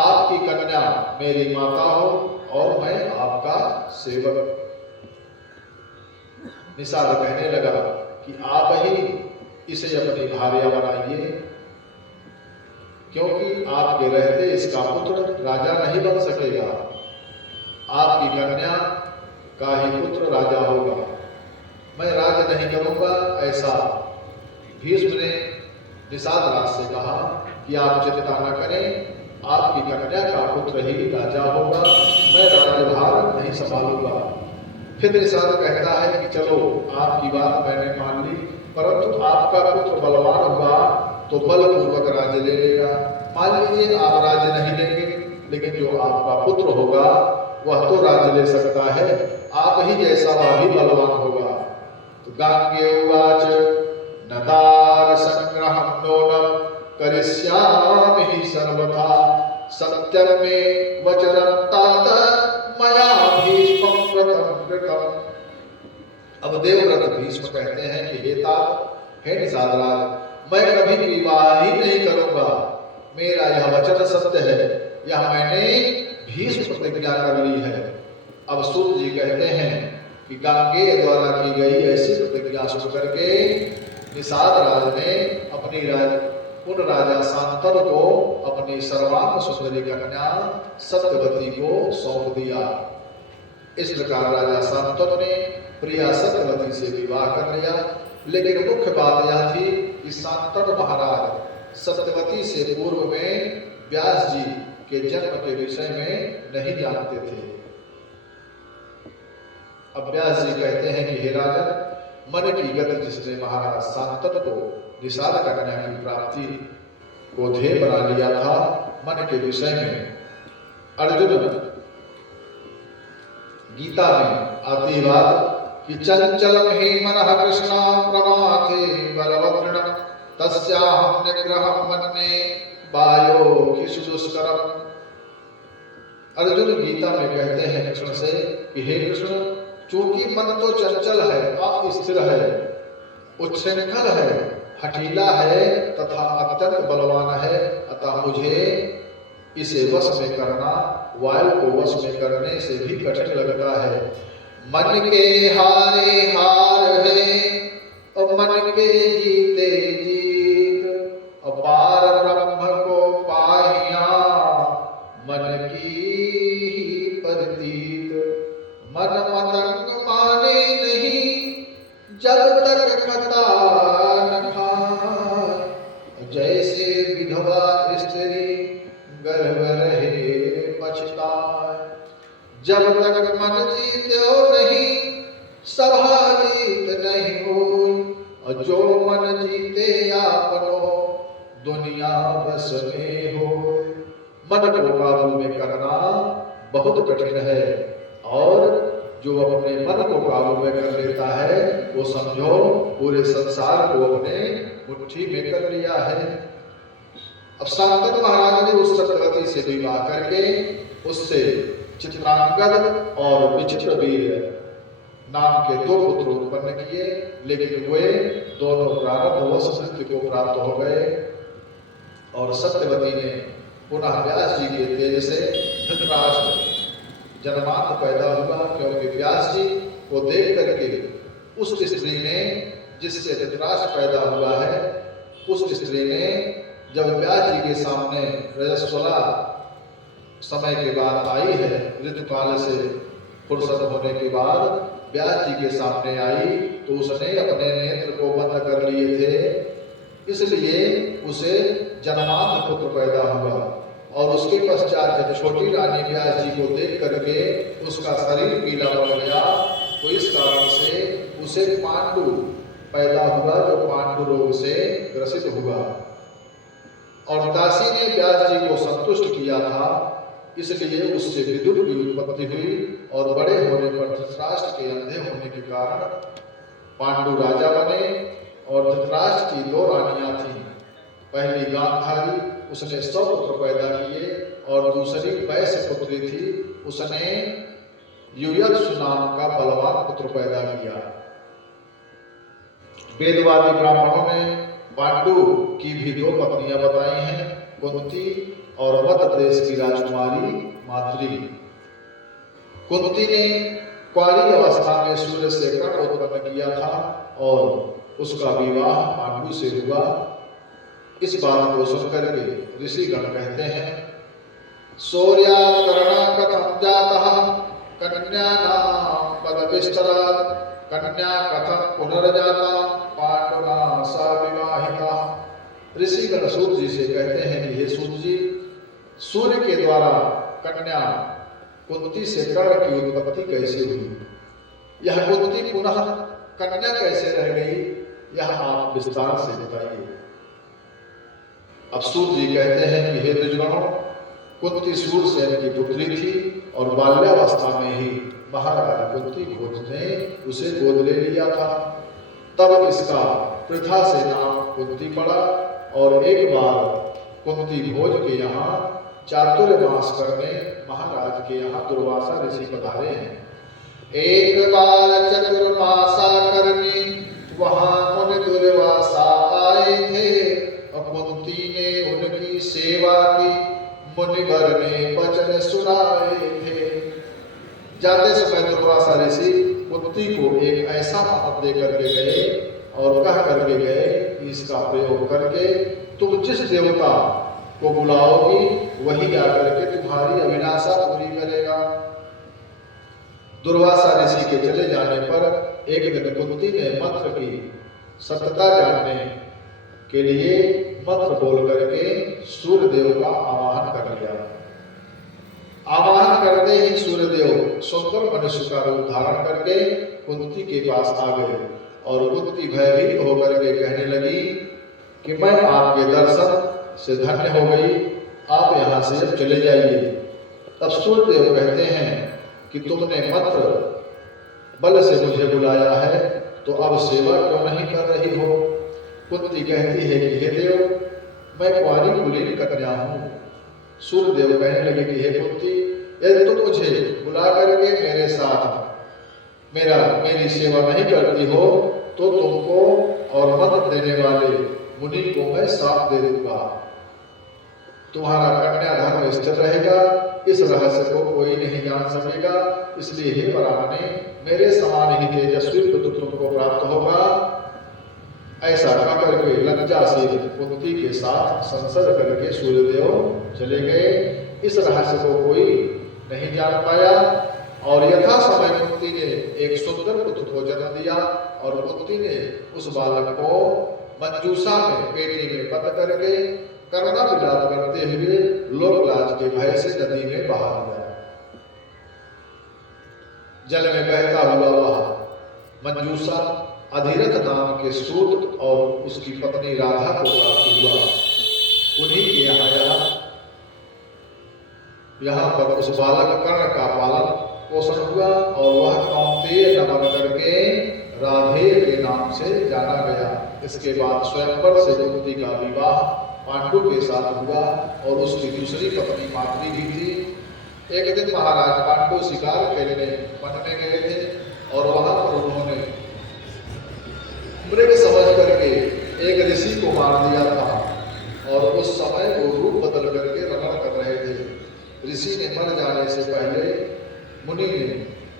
आपकी कन्या मेरी माता हो और मैं आपका सेवक। निषाद कहने लगा कि आप ही इसे अपनी भार्या बनाइए, क्योंकि आपके रहते इसका पुत्र राजा नहीं बन सकेगा। आपकी कन्या का ही पुत्र राजा होगा। मैं राज नहीं करूंगा, ऐसा भीष्म ने निषाद राज से कहा कि आप चिंता न करें, आपकी कन्या का पुत्र ही राजा होगा, मैं राज्यभार नहीं संभालूंगा। फिर निषाद कहता है कि चलो आपकी बात मैंने मान ली, परंतु आपका पुत्र बलवान होगा तो बलपूर्वक राज्य ले लेगा। मान लीजिए आप राज्य नहीं लेंगे, लेकिन जो आपका पुत्र होगा वह तो राज्य ले सकता है, आप ही जैसा वह भी बलवान होगा। तो गांगे उवाच नदार संग्रहं नूनं करिष्यामि हि सर्वथा सत्यं मे वचनं तात मया भीष्मं व्रतं कृतम्। अब देवव्रत भीष्म कहते हैं कि हे तात, हे निषाद राज, मैं कभी विवाह ही नहीं करूंगा, मेरा यह वचन सत्य है, यह मैंने भीष्म प्रतिज्ञा कर ली है। अब सूत जी कहते हैं कि गांगेय द्वारा की गई ऐसी प्रतिज्ञा सुन करके निषाद राज ने अपनी उन राजा शांतनु को अपनी सर्वांग सुंदरी कन्या सत्यवती को सौंप दिया। इस प्रकार राजा शांतनु ने प्रिया सत्यवती से विवाह कर लिया। लेकिन मुख्य बात यह थी कि शांतनु महाराज सत्यवती से पूर्व में व्यास जी के जन्म के विषय में नहीं जानते थे। अब व्यास जी कहते हैं कि हे राजन, मन की गति जिसने महाराज शांतनु को निषाद कन्या की प्राप्ति को ध्येय बना लिया था, मन के विषय में अर्जुन गीता में आती बात कि चंचलम हि मनः कृष्ण प्रमाथे बलवदृढ़ तस्याहं निग्रहं मन्ये वायो किशु दुष्करम। अर्जुन गीता में कहते हैं कृष्ण से कि हे कृष्ण, चूंकि मन तो चंचल है, अस्थिर है, उच्छृंखल है, हठीला है तथा अत्यंत बलवान है, अतः मुझे इसे वश में करना वायु को वश में करने से भी कठिन लगता है। मन के हारे हार है और मन के जीते जीत, अपार ब्रह्म को पाहिया मन की ही प्रतीत। मन मतंग माने नहीं जब तक खता न खाए, जैसे विधवा स्त्री गर्भ रहे पछताए। जब तक मन जीत्यो नहीं सभा जीत नहीं होई, और जो मन जीते आपनो दुनिया बस में हो। मन को काबू में करना बहुत कठिन है, और जो अपने मन को काबू में कर लेता है वो समझो पूरे संसार को अपने मुट्ठी में कर लिया है। अब शांतनु महाराज ने उस सत्यवती से विवाह करके उससे चित्रांगद और विचित्रवीर नाम के 2 पुत्र उत्पन्न किए, लेकिन वे दोनों प्रारब्धवश मृत्यु को प्राप्त हो गए। और सत्यवती ने पुनः व्यास जी के तेज से धृतराष्ट्र जन्मांत पैदा हुआ, क्योंकि व्यास जी को देख करके उस स्त्री ने, जिससे धृतराष्ट्र पैदा हुआ है, उस स्त्री ने जब व्यास जी के सामने रजस्वला समय के बाद आई है, ऋतुकाल से फुर्सत होने के बाद व्यास जी के सामने आई, तो उसने अपने नेत्र को बंद कर लिए थे, इसलिए उसे जन्मांत पुत्र पैदा हुआ। और उसके पश्चात जब छोटी रानी व्यास जी को देख करके उसका शरीर पीला हो गया, तो इस कारण से उसे पांडु पैदा हुआ, जो पांडु रोग से ग्रसित हुआ। और दासी ने व्यास जी को संतुष्ट किया था, इसलिए उससे विदुर की उत्पत्ति हुई। और बड़े होने पर धृतराष्ट्र के अंधे होने के कारण पांडु राजा बने। और धृतराष्ट्र की 2 रानियां थीं, पहली गांधारी, उसने 100 पुत्र पैदा किए, और दूसरी वैश्य पुत्री थी, उसने युयत्सु नाम का बलवान पुत्र पैदा किया। वेदवादी ब्राह्मणों ने पांडु की भी 2 पत्नियां बताई हैं, कुंती और मध्य देश की राजकुमारी माद्री। कुंती ने कुंवारी अवस्था में सूर्य से कर्ण उत्पन्न किया था, और उसका विवाह पांडु से हुआ। इस बात को सुनकर के ऋषिगण कहते हैं, सूर्याकरण कथम जातः कन्यानां पदविस्तरात् कन्या कथम पुनर्जाता पांडुना सा विवाहिता। ऋषिगण सूत जी से कहते हैं कि हे सूत जी, सूर्य के द्वारा कन्या कुंती से कर्ण की उत्पत्ति कैसे हुई, यह कुंती पुनः कन्या कैसे रह गई, यह आप विस्तार से बताइए। अब सूत जी कहते हैं कि हे द्विजगणों, कुंती सूरसेन की पुत्री थी और बाल्यावस्था में ही महाराज कुंती भोज ने उसे गोद ले लिया था। तब इसका प्रथा से नाम कुंती पड़ा और एक बार कुंती भोज के यहाँ चातुर्मास करने महाराज के यहाँ दुर्वासा ऋषि पधारे हैं। एक बार चतुर्मासा करने वहां मुनि दुर्वासा आए थे और कुंती ने उनकी सेवा की, मुनिवर ने वचन सुनाए थे। जाते समय दुर्वासा ऋषि कुंती को एक ऐसा महत्व दे करके गए और कह करके गए कि इसका प्रयोग करके तुम जिस देवता को बुलाओगी वही आकर के तुम्हारी अभिलाषा पूरी करेगा। दुर्वासा ऋषि के चले जाने पर एक दिन कुंती ने मंत्र की सत्यता जानने के लिए मंत्र बोल करके सूर्यदेव का आवाहन कर लिया। आवाहन करते ही सूर्यदेव सुंदर मनुष्य का रूप धारण करके कुंती के पास आ गए और कुंती भयभीत होकर के कहने लगी कि मैं आपके दर्शन से धन्य हो गई, आप यहाँ से अब चले जाइए। तब सूर्यदेव कहते हैं कि तुमने मंत्र बल से मुझे बुलाया है तो अब सेवा क्यों नहीं कर रही हो। कुंती कहती है कि हे देव, मैं कुंवारी कुलीन कन्या हूँ। सूर्यदेव कहने लगे कि हे कुंती, यदि तुम मुझे बुला करके मेरे साथ मेरी सेवा नहीं करती हो तो तुमको और मदद देने वाले मुनि को मैं साथ दे दूंगा। तुम्हारा कन्या धर्म स्थिर रहेगा, इस रहस्य को कोई नहीं जान सकेगा, इसलिए हे पराने, मेरे समान ही तेजस्वी पुत्र तुमको प्राप्त होगा। ऐसा कहकर के लज्जाशील कुंती के साथ संसद करके सूर्यदेव चले गए। इस रहस्य को कोई नहीं जान पाया और यथा समय कुंती ने एक सुंदर पुत्र को जन्म दिया और कुंती ने उस बालक को मंजूषा में पेटी में बंद करके करुणा विलाप करते हुए लोकलाज के भय से नदी में बहा दिया। जल में बहता हुआ वह मंजूषा अधिरथ नाम के सूत और उसकी पत्नी राधा को प्राप्त हुआ। उन्हीं के यहाँ पर उस बालक कर्ण का पालन पोषण हुआ और वह कौंतेय नमन करके राधे के नाम से जाना गया। इसके बाद स्वयंवर से कुंती का विवाह पांडु के साथ हुआ और उसकी दूसरी पत्नी माद्री भी थी। एक दिन महाराज पांडु शिकार खेलने वन में गए थे और वहां पर उन्होंने मृग समझ करके एक ऋषि को मार दिया था और उस समय वो रूप बदल करके रमण कर रहे थे। ऋषि ने मर जाने से पहले मुनि ने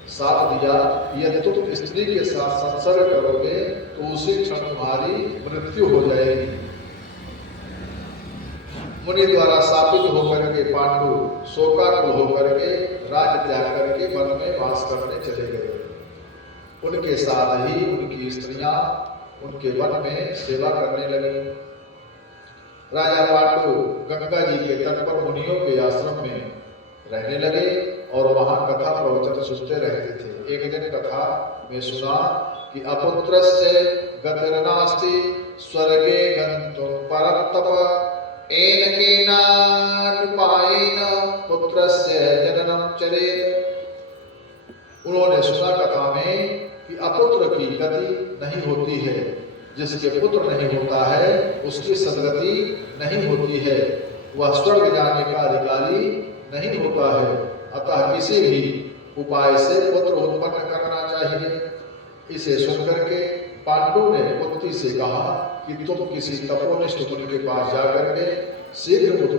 साथ दिया, यदि तुम स्त्री के साथ संसर्ग करोगे तो उसी क्षण तुम्हारी मृत्यु हो जाएगी। मुनि द्वारा शापित होकर के पांडु शोकाकुल होकर के राज त्याग करके वन में वास करने चले गए। उनके साथ ही उनकी स्त्रियां उनके वन में सेवा करने लगी। राजा पांडु गंगा जी के तट पर मुनियों के आश्रम में रहने लगे और वहां कथा प्रवचन सुनते रहते थे। एक दिन कथा में सुना कि अपुत्रस्य गतिर्नास्ति स्वर्गे गन्तुं परन्तप एन केनानुपायेन पुत्रस्य जननं चरेत्। उन्होंने सुना कथा में कि अपुत्र की गति नहीं होती है, जिसके पुत्र नहीं होता है उसकी सदगति नहीं होती है, वह स्वर्ग जाने का अधिकारी नहीं होता है। अतः किसी भी उपाय से पुत्र उत्पन्न करना चाहिए। इसे सुनकर के पांडु ने कुंती से कहा कि तुम किसी तपोनिष्ठ मुनि के पास जाकर के शीघ्र पुत्र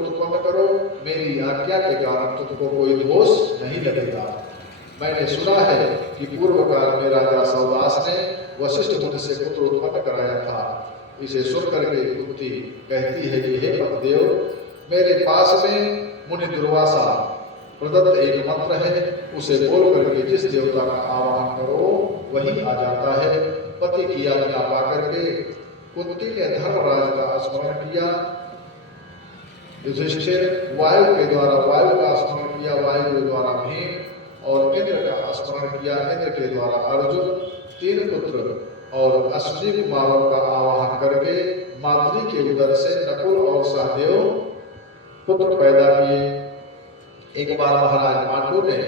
उत्पन्न करो, मेरी आज्ञा के कारण तुमको कोई दोष नहीं लगेगा। मैंने सुना है कि पूर्व काल में राजा सौदास ने वशिष्ठ मुनि से पुत्र उत्पन्न कराया था। इसे सुन करके कुंती कहती है कि हे पतिदेव, मेरे पास में मुनि दुर्वासा प्रदत्त एक मंत्र है, उसे बोल करके जिस देवता का आवाहन करो वही आ जाता है। पति की आज्ञा पा करके कुंती ने धर्मराज का स्मरण किया। युधिष्ठिर वायु के द्वारा वायु का स्मरण किया, वायु के द्वारा भीम, और इंद्र का स्मरण किया, इंद्र के द्वारा अर्जुन। 3 पुत्र और अश्विनी कुमारों का आवाहन करके माद्री के उदर से नकुल और सहदेव पुत्र पैदा किए। एक बार महाराज पांडु ने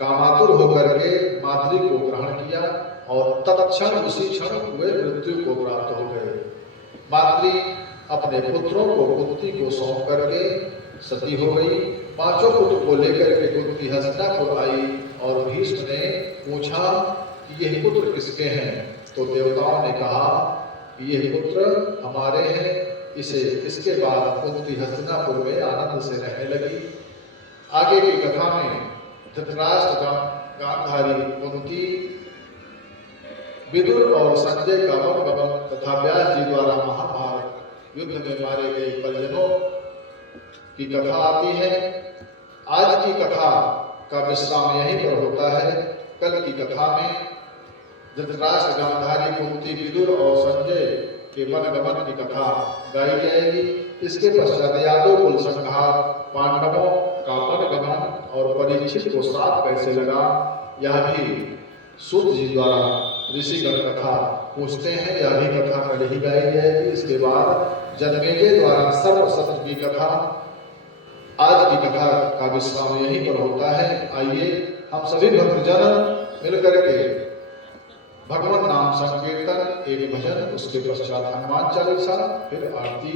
कामातुर होकर के माद्री को ग्रहण किया और तत्क्षण उसी क्षण वे मृत्यु को प्राप्त हो गए। माद्री अपने पुत्रों को कुंती को सौंप करके सती हो गई। 5 पुत्र को लेकर के कुंती हस्तिनापुर आई और भीष्म ने पूछा कि यह पुत्र किसके हैं? तो देवताओं ने कहा कि यह पुत्र हमारे हैं। इसके बाद कुंती हस्तिनापुर में आनंद से रहने लगी। आगे की कथा में धृतराष्ट्र गांधारी कुंती विदुर और संजय का वनगमन तथा व्यास जी द्वारा महाभारत युद्ध में मारे गए परिजनों की कथा आती है। आज की कथा का विश्राम यहीं पर होता है। कल की कथा में धृतराष्ट्र गांधारी कुंती विदुर और संजय के वनगमन की कथा गाई जाएगी। इसके पश्चात यादव कुल संहार, पांडवों का वनगमन और परीक्षित को श्राप कैसे लगा, यह भी सूत जी द्वारा ऋषिगण कथा पूछते हैं। यह भी कथा कल ही गाई जाएगी। इसके बाद जन्मेजय द्वारा सर्वशस्त्र की कथा। आज की कथा का विश्राम यहीं पर होता है। आइए हम सभी भक्तजन मिलकर के भगवान नाम संकीर्तन, एक भजन, उसके पश्चात हनुमान चालीसा, फिर आरती।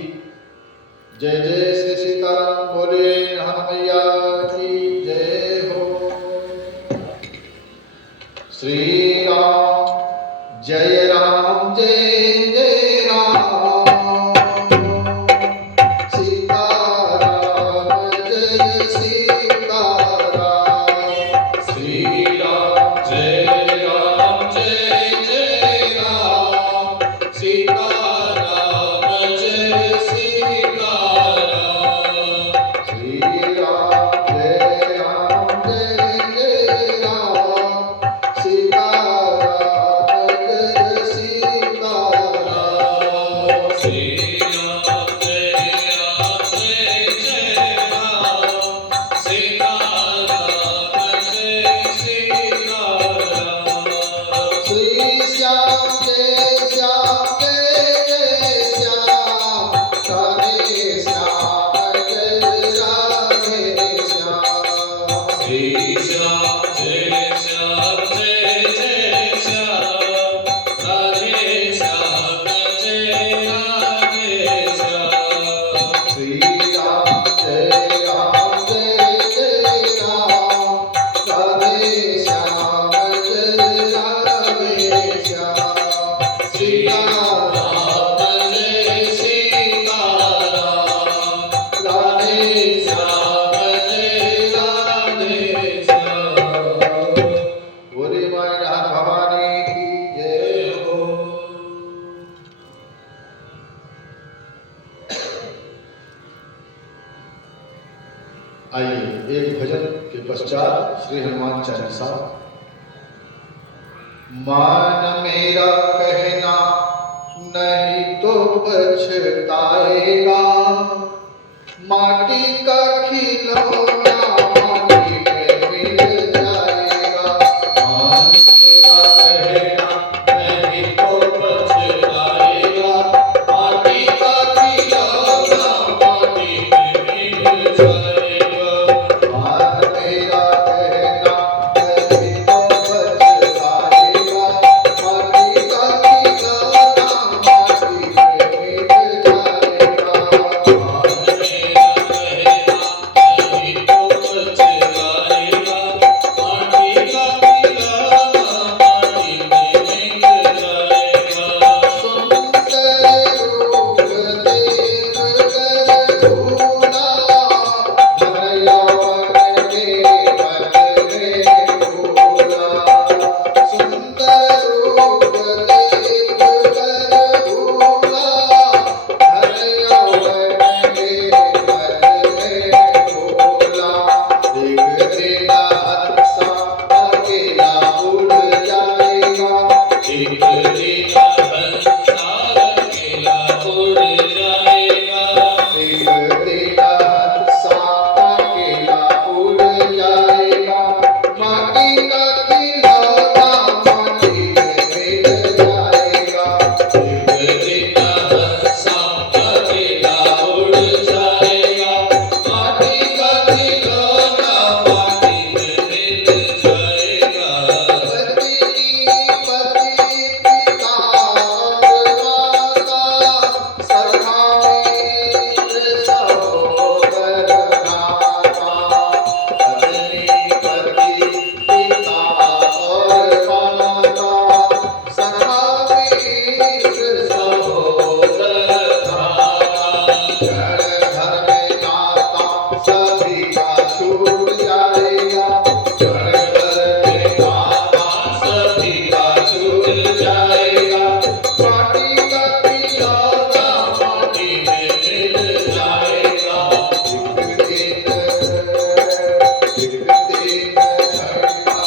जय जय श्री सीताराम, बोले हनुमैया की जय हो। श्री राम जय राम, जय जय राम, सीताराम जय सीताराम। श्री राम जय राम, जय जय राम, सीताराम जय सीताराम। श्री राम जय राम, जय जय राम, सीताराम जय सीताराम। श्री राम जय राम, जय जय राम, सीताराम जय सीताराम। श्री श्याम जय श्याम, जय जय श्याम, राधे श्याम जय राधे श्याम। श्री श्याम जय श्याम, जय जय श्याम, राधे श्याम जय राधे श्याम। श्री राम जय राम, जय जय राम, राधे श्याम जय राधे श्याम। सीताराम जय सीताराम, राधे श्याम जय राधे श्याम। बोले माया भवानी की जय हो। आइए एक भजन के पश्चात श्री हनुमान चालीसा। मान मेरा कहना नहीं तो पछताएगा, माटी का खिलौना माटी में मिल जाएगा। मान मेरा कहना नहीं तो पछताएगा, माटी का खिलौना माटी में मिल जाएगा। मान मेरा कहना नहीं तो पछताएगा, माटी का खिलौना माटी में मिल जाएगा। मान मेरा कहना उड़ जाएगा, माटी का खिलौना माटी में मिल जाएगा। एक दिन हंसा अकेला उड़ जाएगा, माटी का खिलौना माटी में मिल जाएगा। पति पिता और माता सखा मित्र सहोदर भ्राता। पत्नी पति पिता और माता सखा मित्र सहोदर भ्राता। जड़ घर में नाता सभी का छूट जाएगा, जड़ घर में नाता सभी का छूट जाएगा, माटी का खिलौना माटी में मिल जाएगा। एक दिन झटका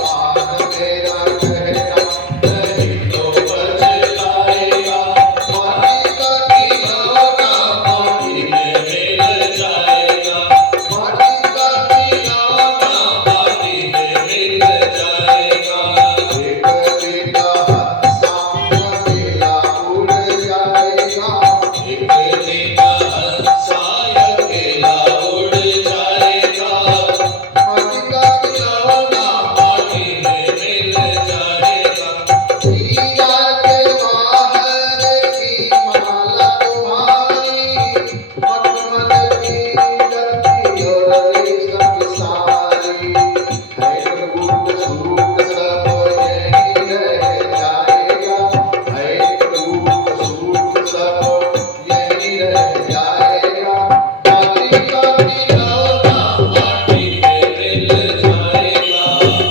पान मेरा कहना नहीं तो पछताएगा, माटी का खिलौना माटी में मिल जाएगा, माटी का खिलौना माटी में मिल जाएगा। एक दिन हंसा अकेला उड़ जाएगा, एक दिन हंसा अकेला उड़ जाएगा, माटी का खिलौना माटी में मिल जाएगा। दिया के बाहर की माला तुम्हारी, मखमल की गद्दी और रेशम सारी। है टूट सूट सब यहीं रह जाएगा, है टूट सूट सब यहीं रह जाएगा। माटी का खिलौना माटी में मिल जाएगा,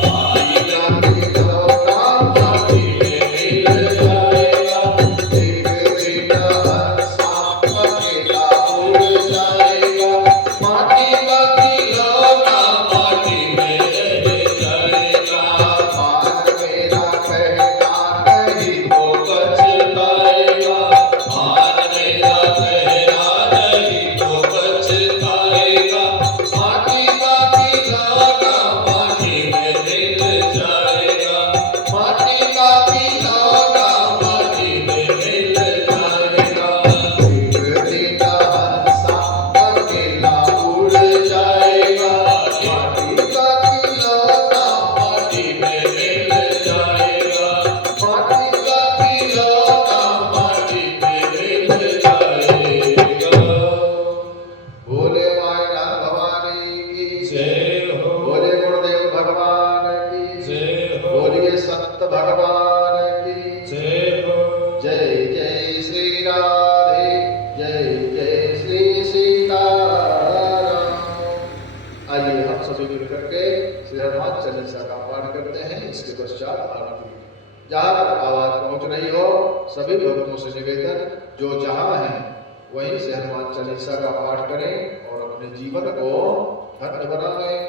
माटी का खिलौना माटी में मिल जाएगा। एक दिन हंसा अकेला उड़ जाएगा, माटी का खिलौना माटी में रह जाएगा, मान मेरा कहना नहीं वो पछताएगा, मान मेरा कहना नहीं तो पछताएगा। माटी का खिलौना माटी में मिल जाएगा, माटी का खिलौना माटी में मिल जाएगा। एक दिन हंसा अकेला उड़ जाएगा, माटी का खिलौना माटी में मिल जाएगा, माटी का खिलौना माटी में मिल जाएगा। भोले वायुनाथ भवानी की जय हो, बोले गुरुदेव भगवान की जय हो, बोलिए संत भगवान की जय हो। जय जय श्री राधे, जय जय श्री सीताराम। आइए हम सभी मिलकर के श्री हनुमान चालीसा का पाठ करते हैं। इसके पश्चात आरती। जहाँ तक आवाज पहुंच रही हो सभी भक्तों से निवेदन, जो जहाँ हैं वहीं से हनुमान चालीसा का पाठ करें और अपने जीवन को धन्य बनाएं।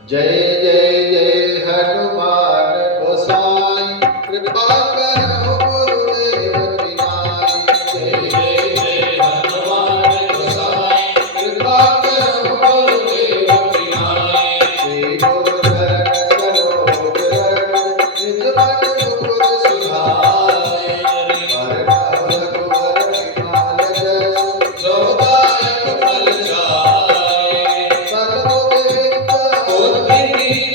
जय जय जय हनुमान गोसाई, कृपा करो गुरुदेव की नाई। जय जय जय जय हनुमान गोसाई, कृपा करो गुरुदेव की नाई। श्री गुरु चरण सरोज रज, निज मन मुकुर सुधारि। वरदान रघुवर विमल जस, जोदायक फल जाए, सर्वोपरि बुद्धि हीन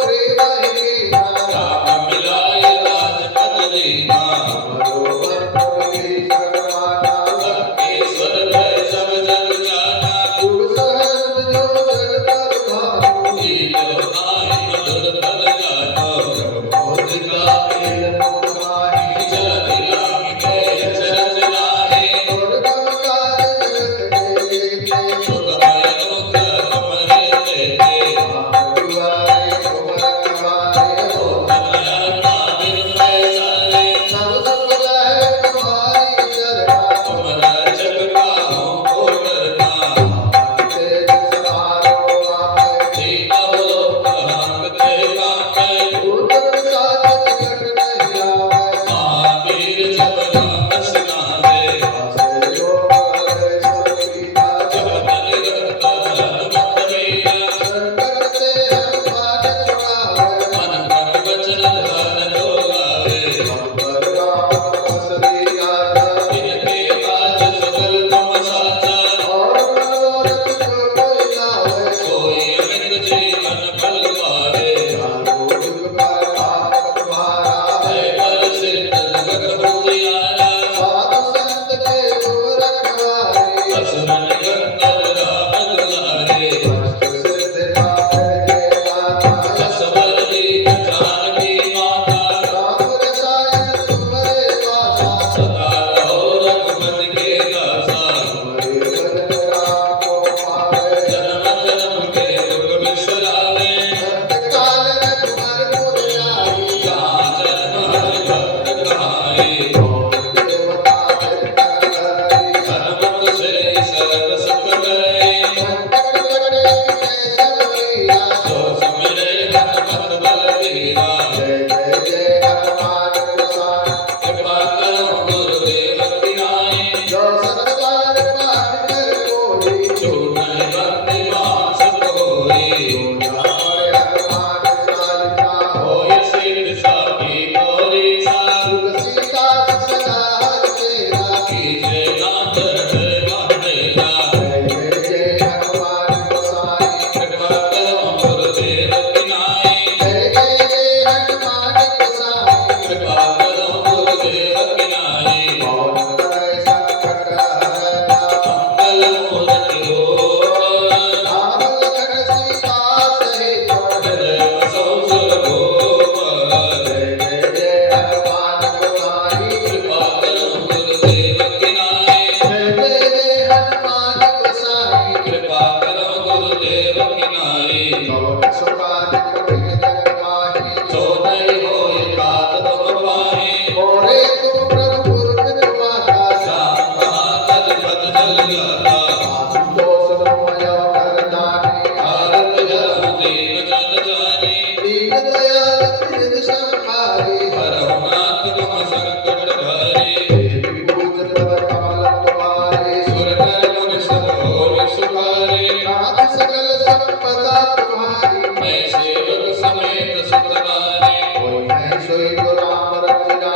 प्रेम है कीना राम मिलाए राजपद दीना हमारो मन की शर्माना लंकेश्वर भय सब जग जाना जुग सहस्र जो जग पर भानु लील लोकाय मधुर फल जानो मोदिका खेल मोद माही चल दिलांग के अचरज लाहे और गमकार जगत के लेते सुखमय लोक तुमरे देते दुआरे उमर कवारे हो तनया नाविर पैसारे सब सब जाए तुम्हारी शरणा तुमरा जग काहू को डरना तेज सवारो आए जीता बोलो कहते कापे भूत पिशाच निकट नहीं आवे महावीर जब नाम सुनावे आसे लोग हरे सब कीना जब तन रखता हनुमत वीरा संकट से हनुमान छुड़ावे मन मन वचन ध्यान जो लावे अंबर राम बसरी राजा इनके काज सकल तुम साचा और मनोरथ जो कोई लावे कोई अमित जीवन फल पावे चारों जुग पर भाव तुम्हारा है पर सिद्ध जगत उजियारा साधु संत के गुण रखवारे असुरन गंधर्व राम दुलारे अष्ट सिद्धि नाथ के दाता जसवर दीन जानकी माता राम रसायन तुम्हारे वासा सदा रहो रघुपति के दासा हमारे भजन राम को पावे जन्म जन्म के दुख बिसरावे अंत काल रघुवर पुर आई जहाँ जन्म हरि भक्त कहाई और देवता चिंतन करी हनुमत से सर्व सुख करे संकट कटे विजय सब वीरा जो सुमिरे हनुमत बलवीरा जय जय जय हनुमान गोसाई कृपा करो गुरुदेव की नाई जो सतबार पाठ कर कोई छूटहि बंदी मासक होई दुनिया पर हनुमान चालीसा होय सिद्ध साखी गौरी सा तुलसीदास सदा हर तेरा कीजे नाथ हृदय महादेवा जय जय जय हनुमान गोसाई कृपा करो गुरुदेव की नाई जय जय जय हनुमान गोसाई कृपा करो गुरुदेव की नाई पवन तनय संकट हरना मंगल मूर्ति हो राम लखन सीता सहित हृदय बसो सुरभूप जय जय जय हनुमान गोसाई कृपा करो गुरुदेव की नाई जय जय जय हनुमान गोसाई कृपा करो गुरुदेव की नाई पवन सुखादि कपिल जग माही जो नहीं होय तात तुम पाहि मोरे तुम प्रभु गुरु कृपाता राम कहा तज पद जल जाता दोष नमय कर दानी भारत जन दीन जन जानी दीन दयाल तिज संहारी हरहु नाथ तुम संकट भारी देवी पूजन पद कमल तुम्हारे सुर नर मुनि सब होय सुखारे नाथ सकल संपदा तुम्हारी मैं सेवक समेत सुतनारी कोई नहीं सोई तो राम रचना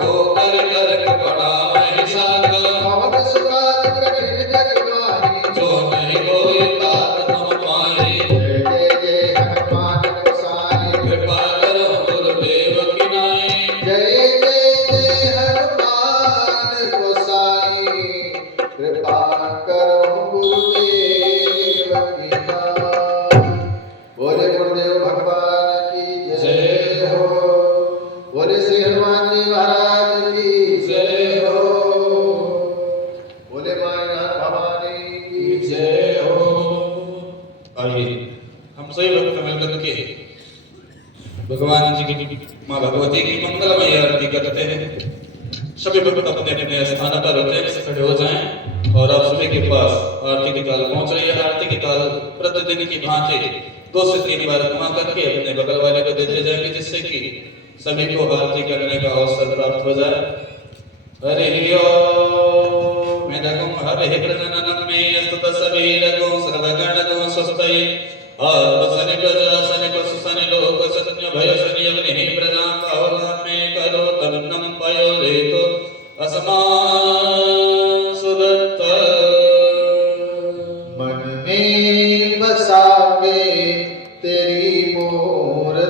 को कर करक बड़ा महिषाका पवन सुखादि कठिन जग माही जो नहीं होय तात तुम पाहि जय जय जय हनुमान गोसाई कृपा करो गुरुदेव की नाई जय जय जय हनुमान गोसाई कृपा करो गुरुदेव की नाई बोले गुरुदेव भगवान की जय हो बोले श्री हनुमान जी महाराज की जय हो बोले मायनाथ भवानी की जय हो। आइए हम सभी भक्त मिलकर के भगवान जी की माँ भगवती की मंगलमय आरती करते हैं। सभी भक्त अपने अपने स्थान पर होते हैं, खड़े हो जाएं और आप सभी के पास आरती की ताल पहुंच रही है। आरती की ताल प्रतिदिन की भांति 2 से 3 बार घुमा करके अपने बगल वाले को देते जाएंगे, जिससे कि सभी को आरती करने का अवसर प्राप्त हो जाए। हरि ओम मेदगुम हरे प्रजननम मे स्तुत सबीरगो सर्वगणगो स्वस्तये आत्मसनि प्रजासनि पशुसनि लोक सत्य भयसनि अग्नि प्रजा काहुलाम मे करो तन्नम पयो रेतो असमान सुदत्त मन में बसा के तेरी मूर्ति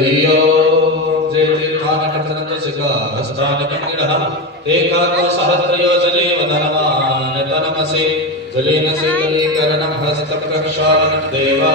हरि ओम जय तीर्थानटकनतसिकास्थानपिण्डिनः एकात्मसहस्रयोजने वदनमानतनमसि जलेन शीतलीकरणं हस्तप्रक्षालनं देवा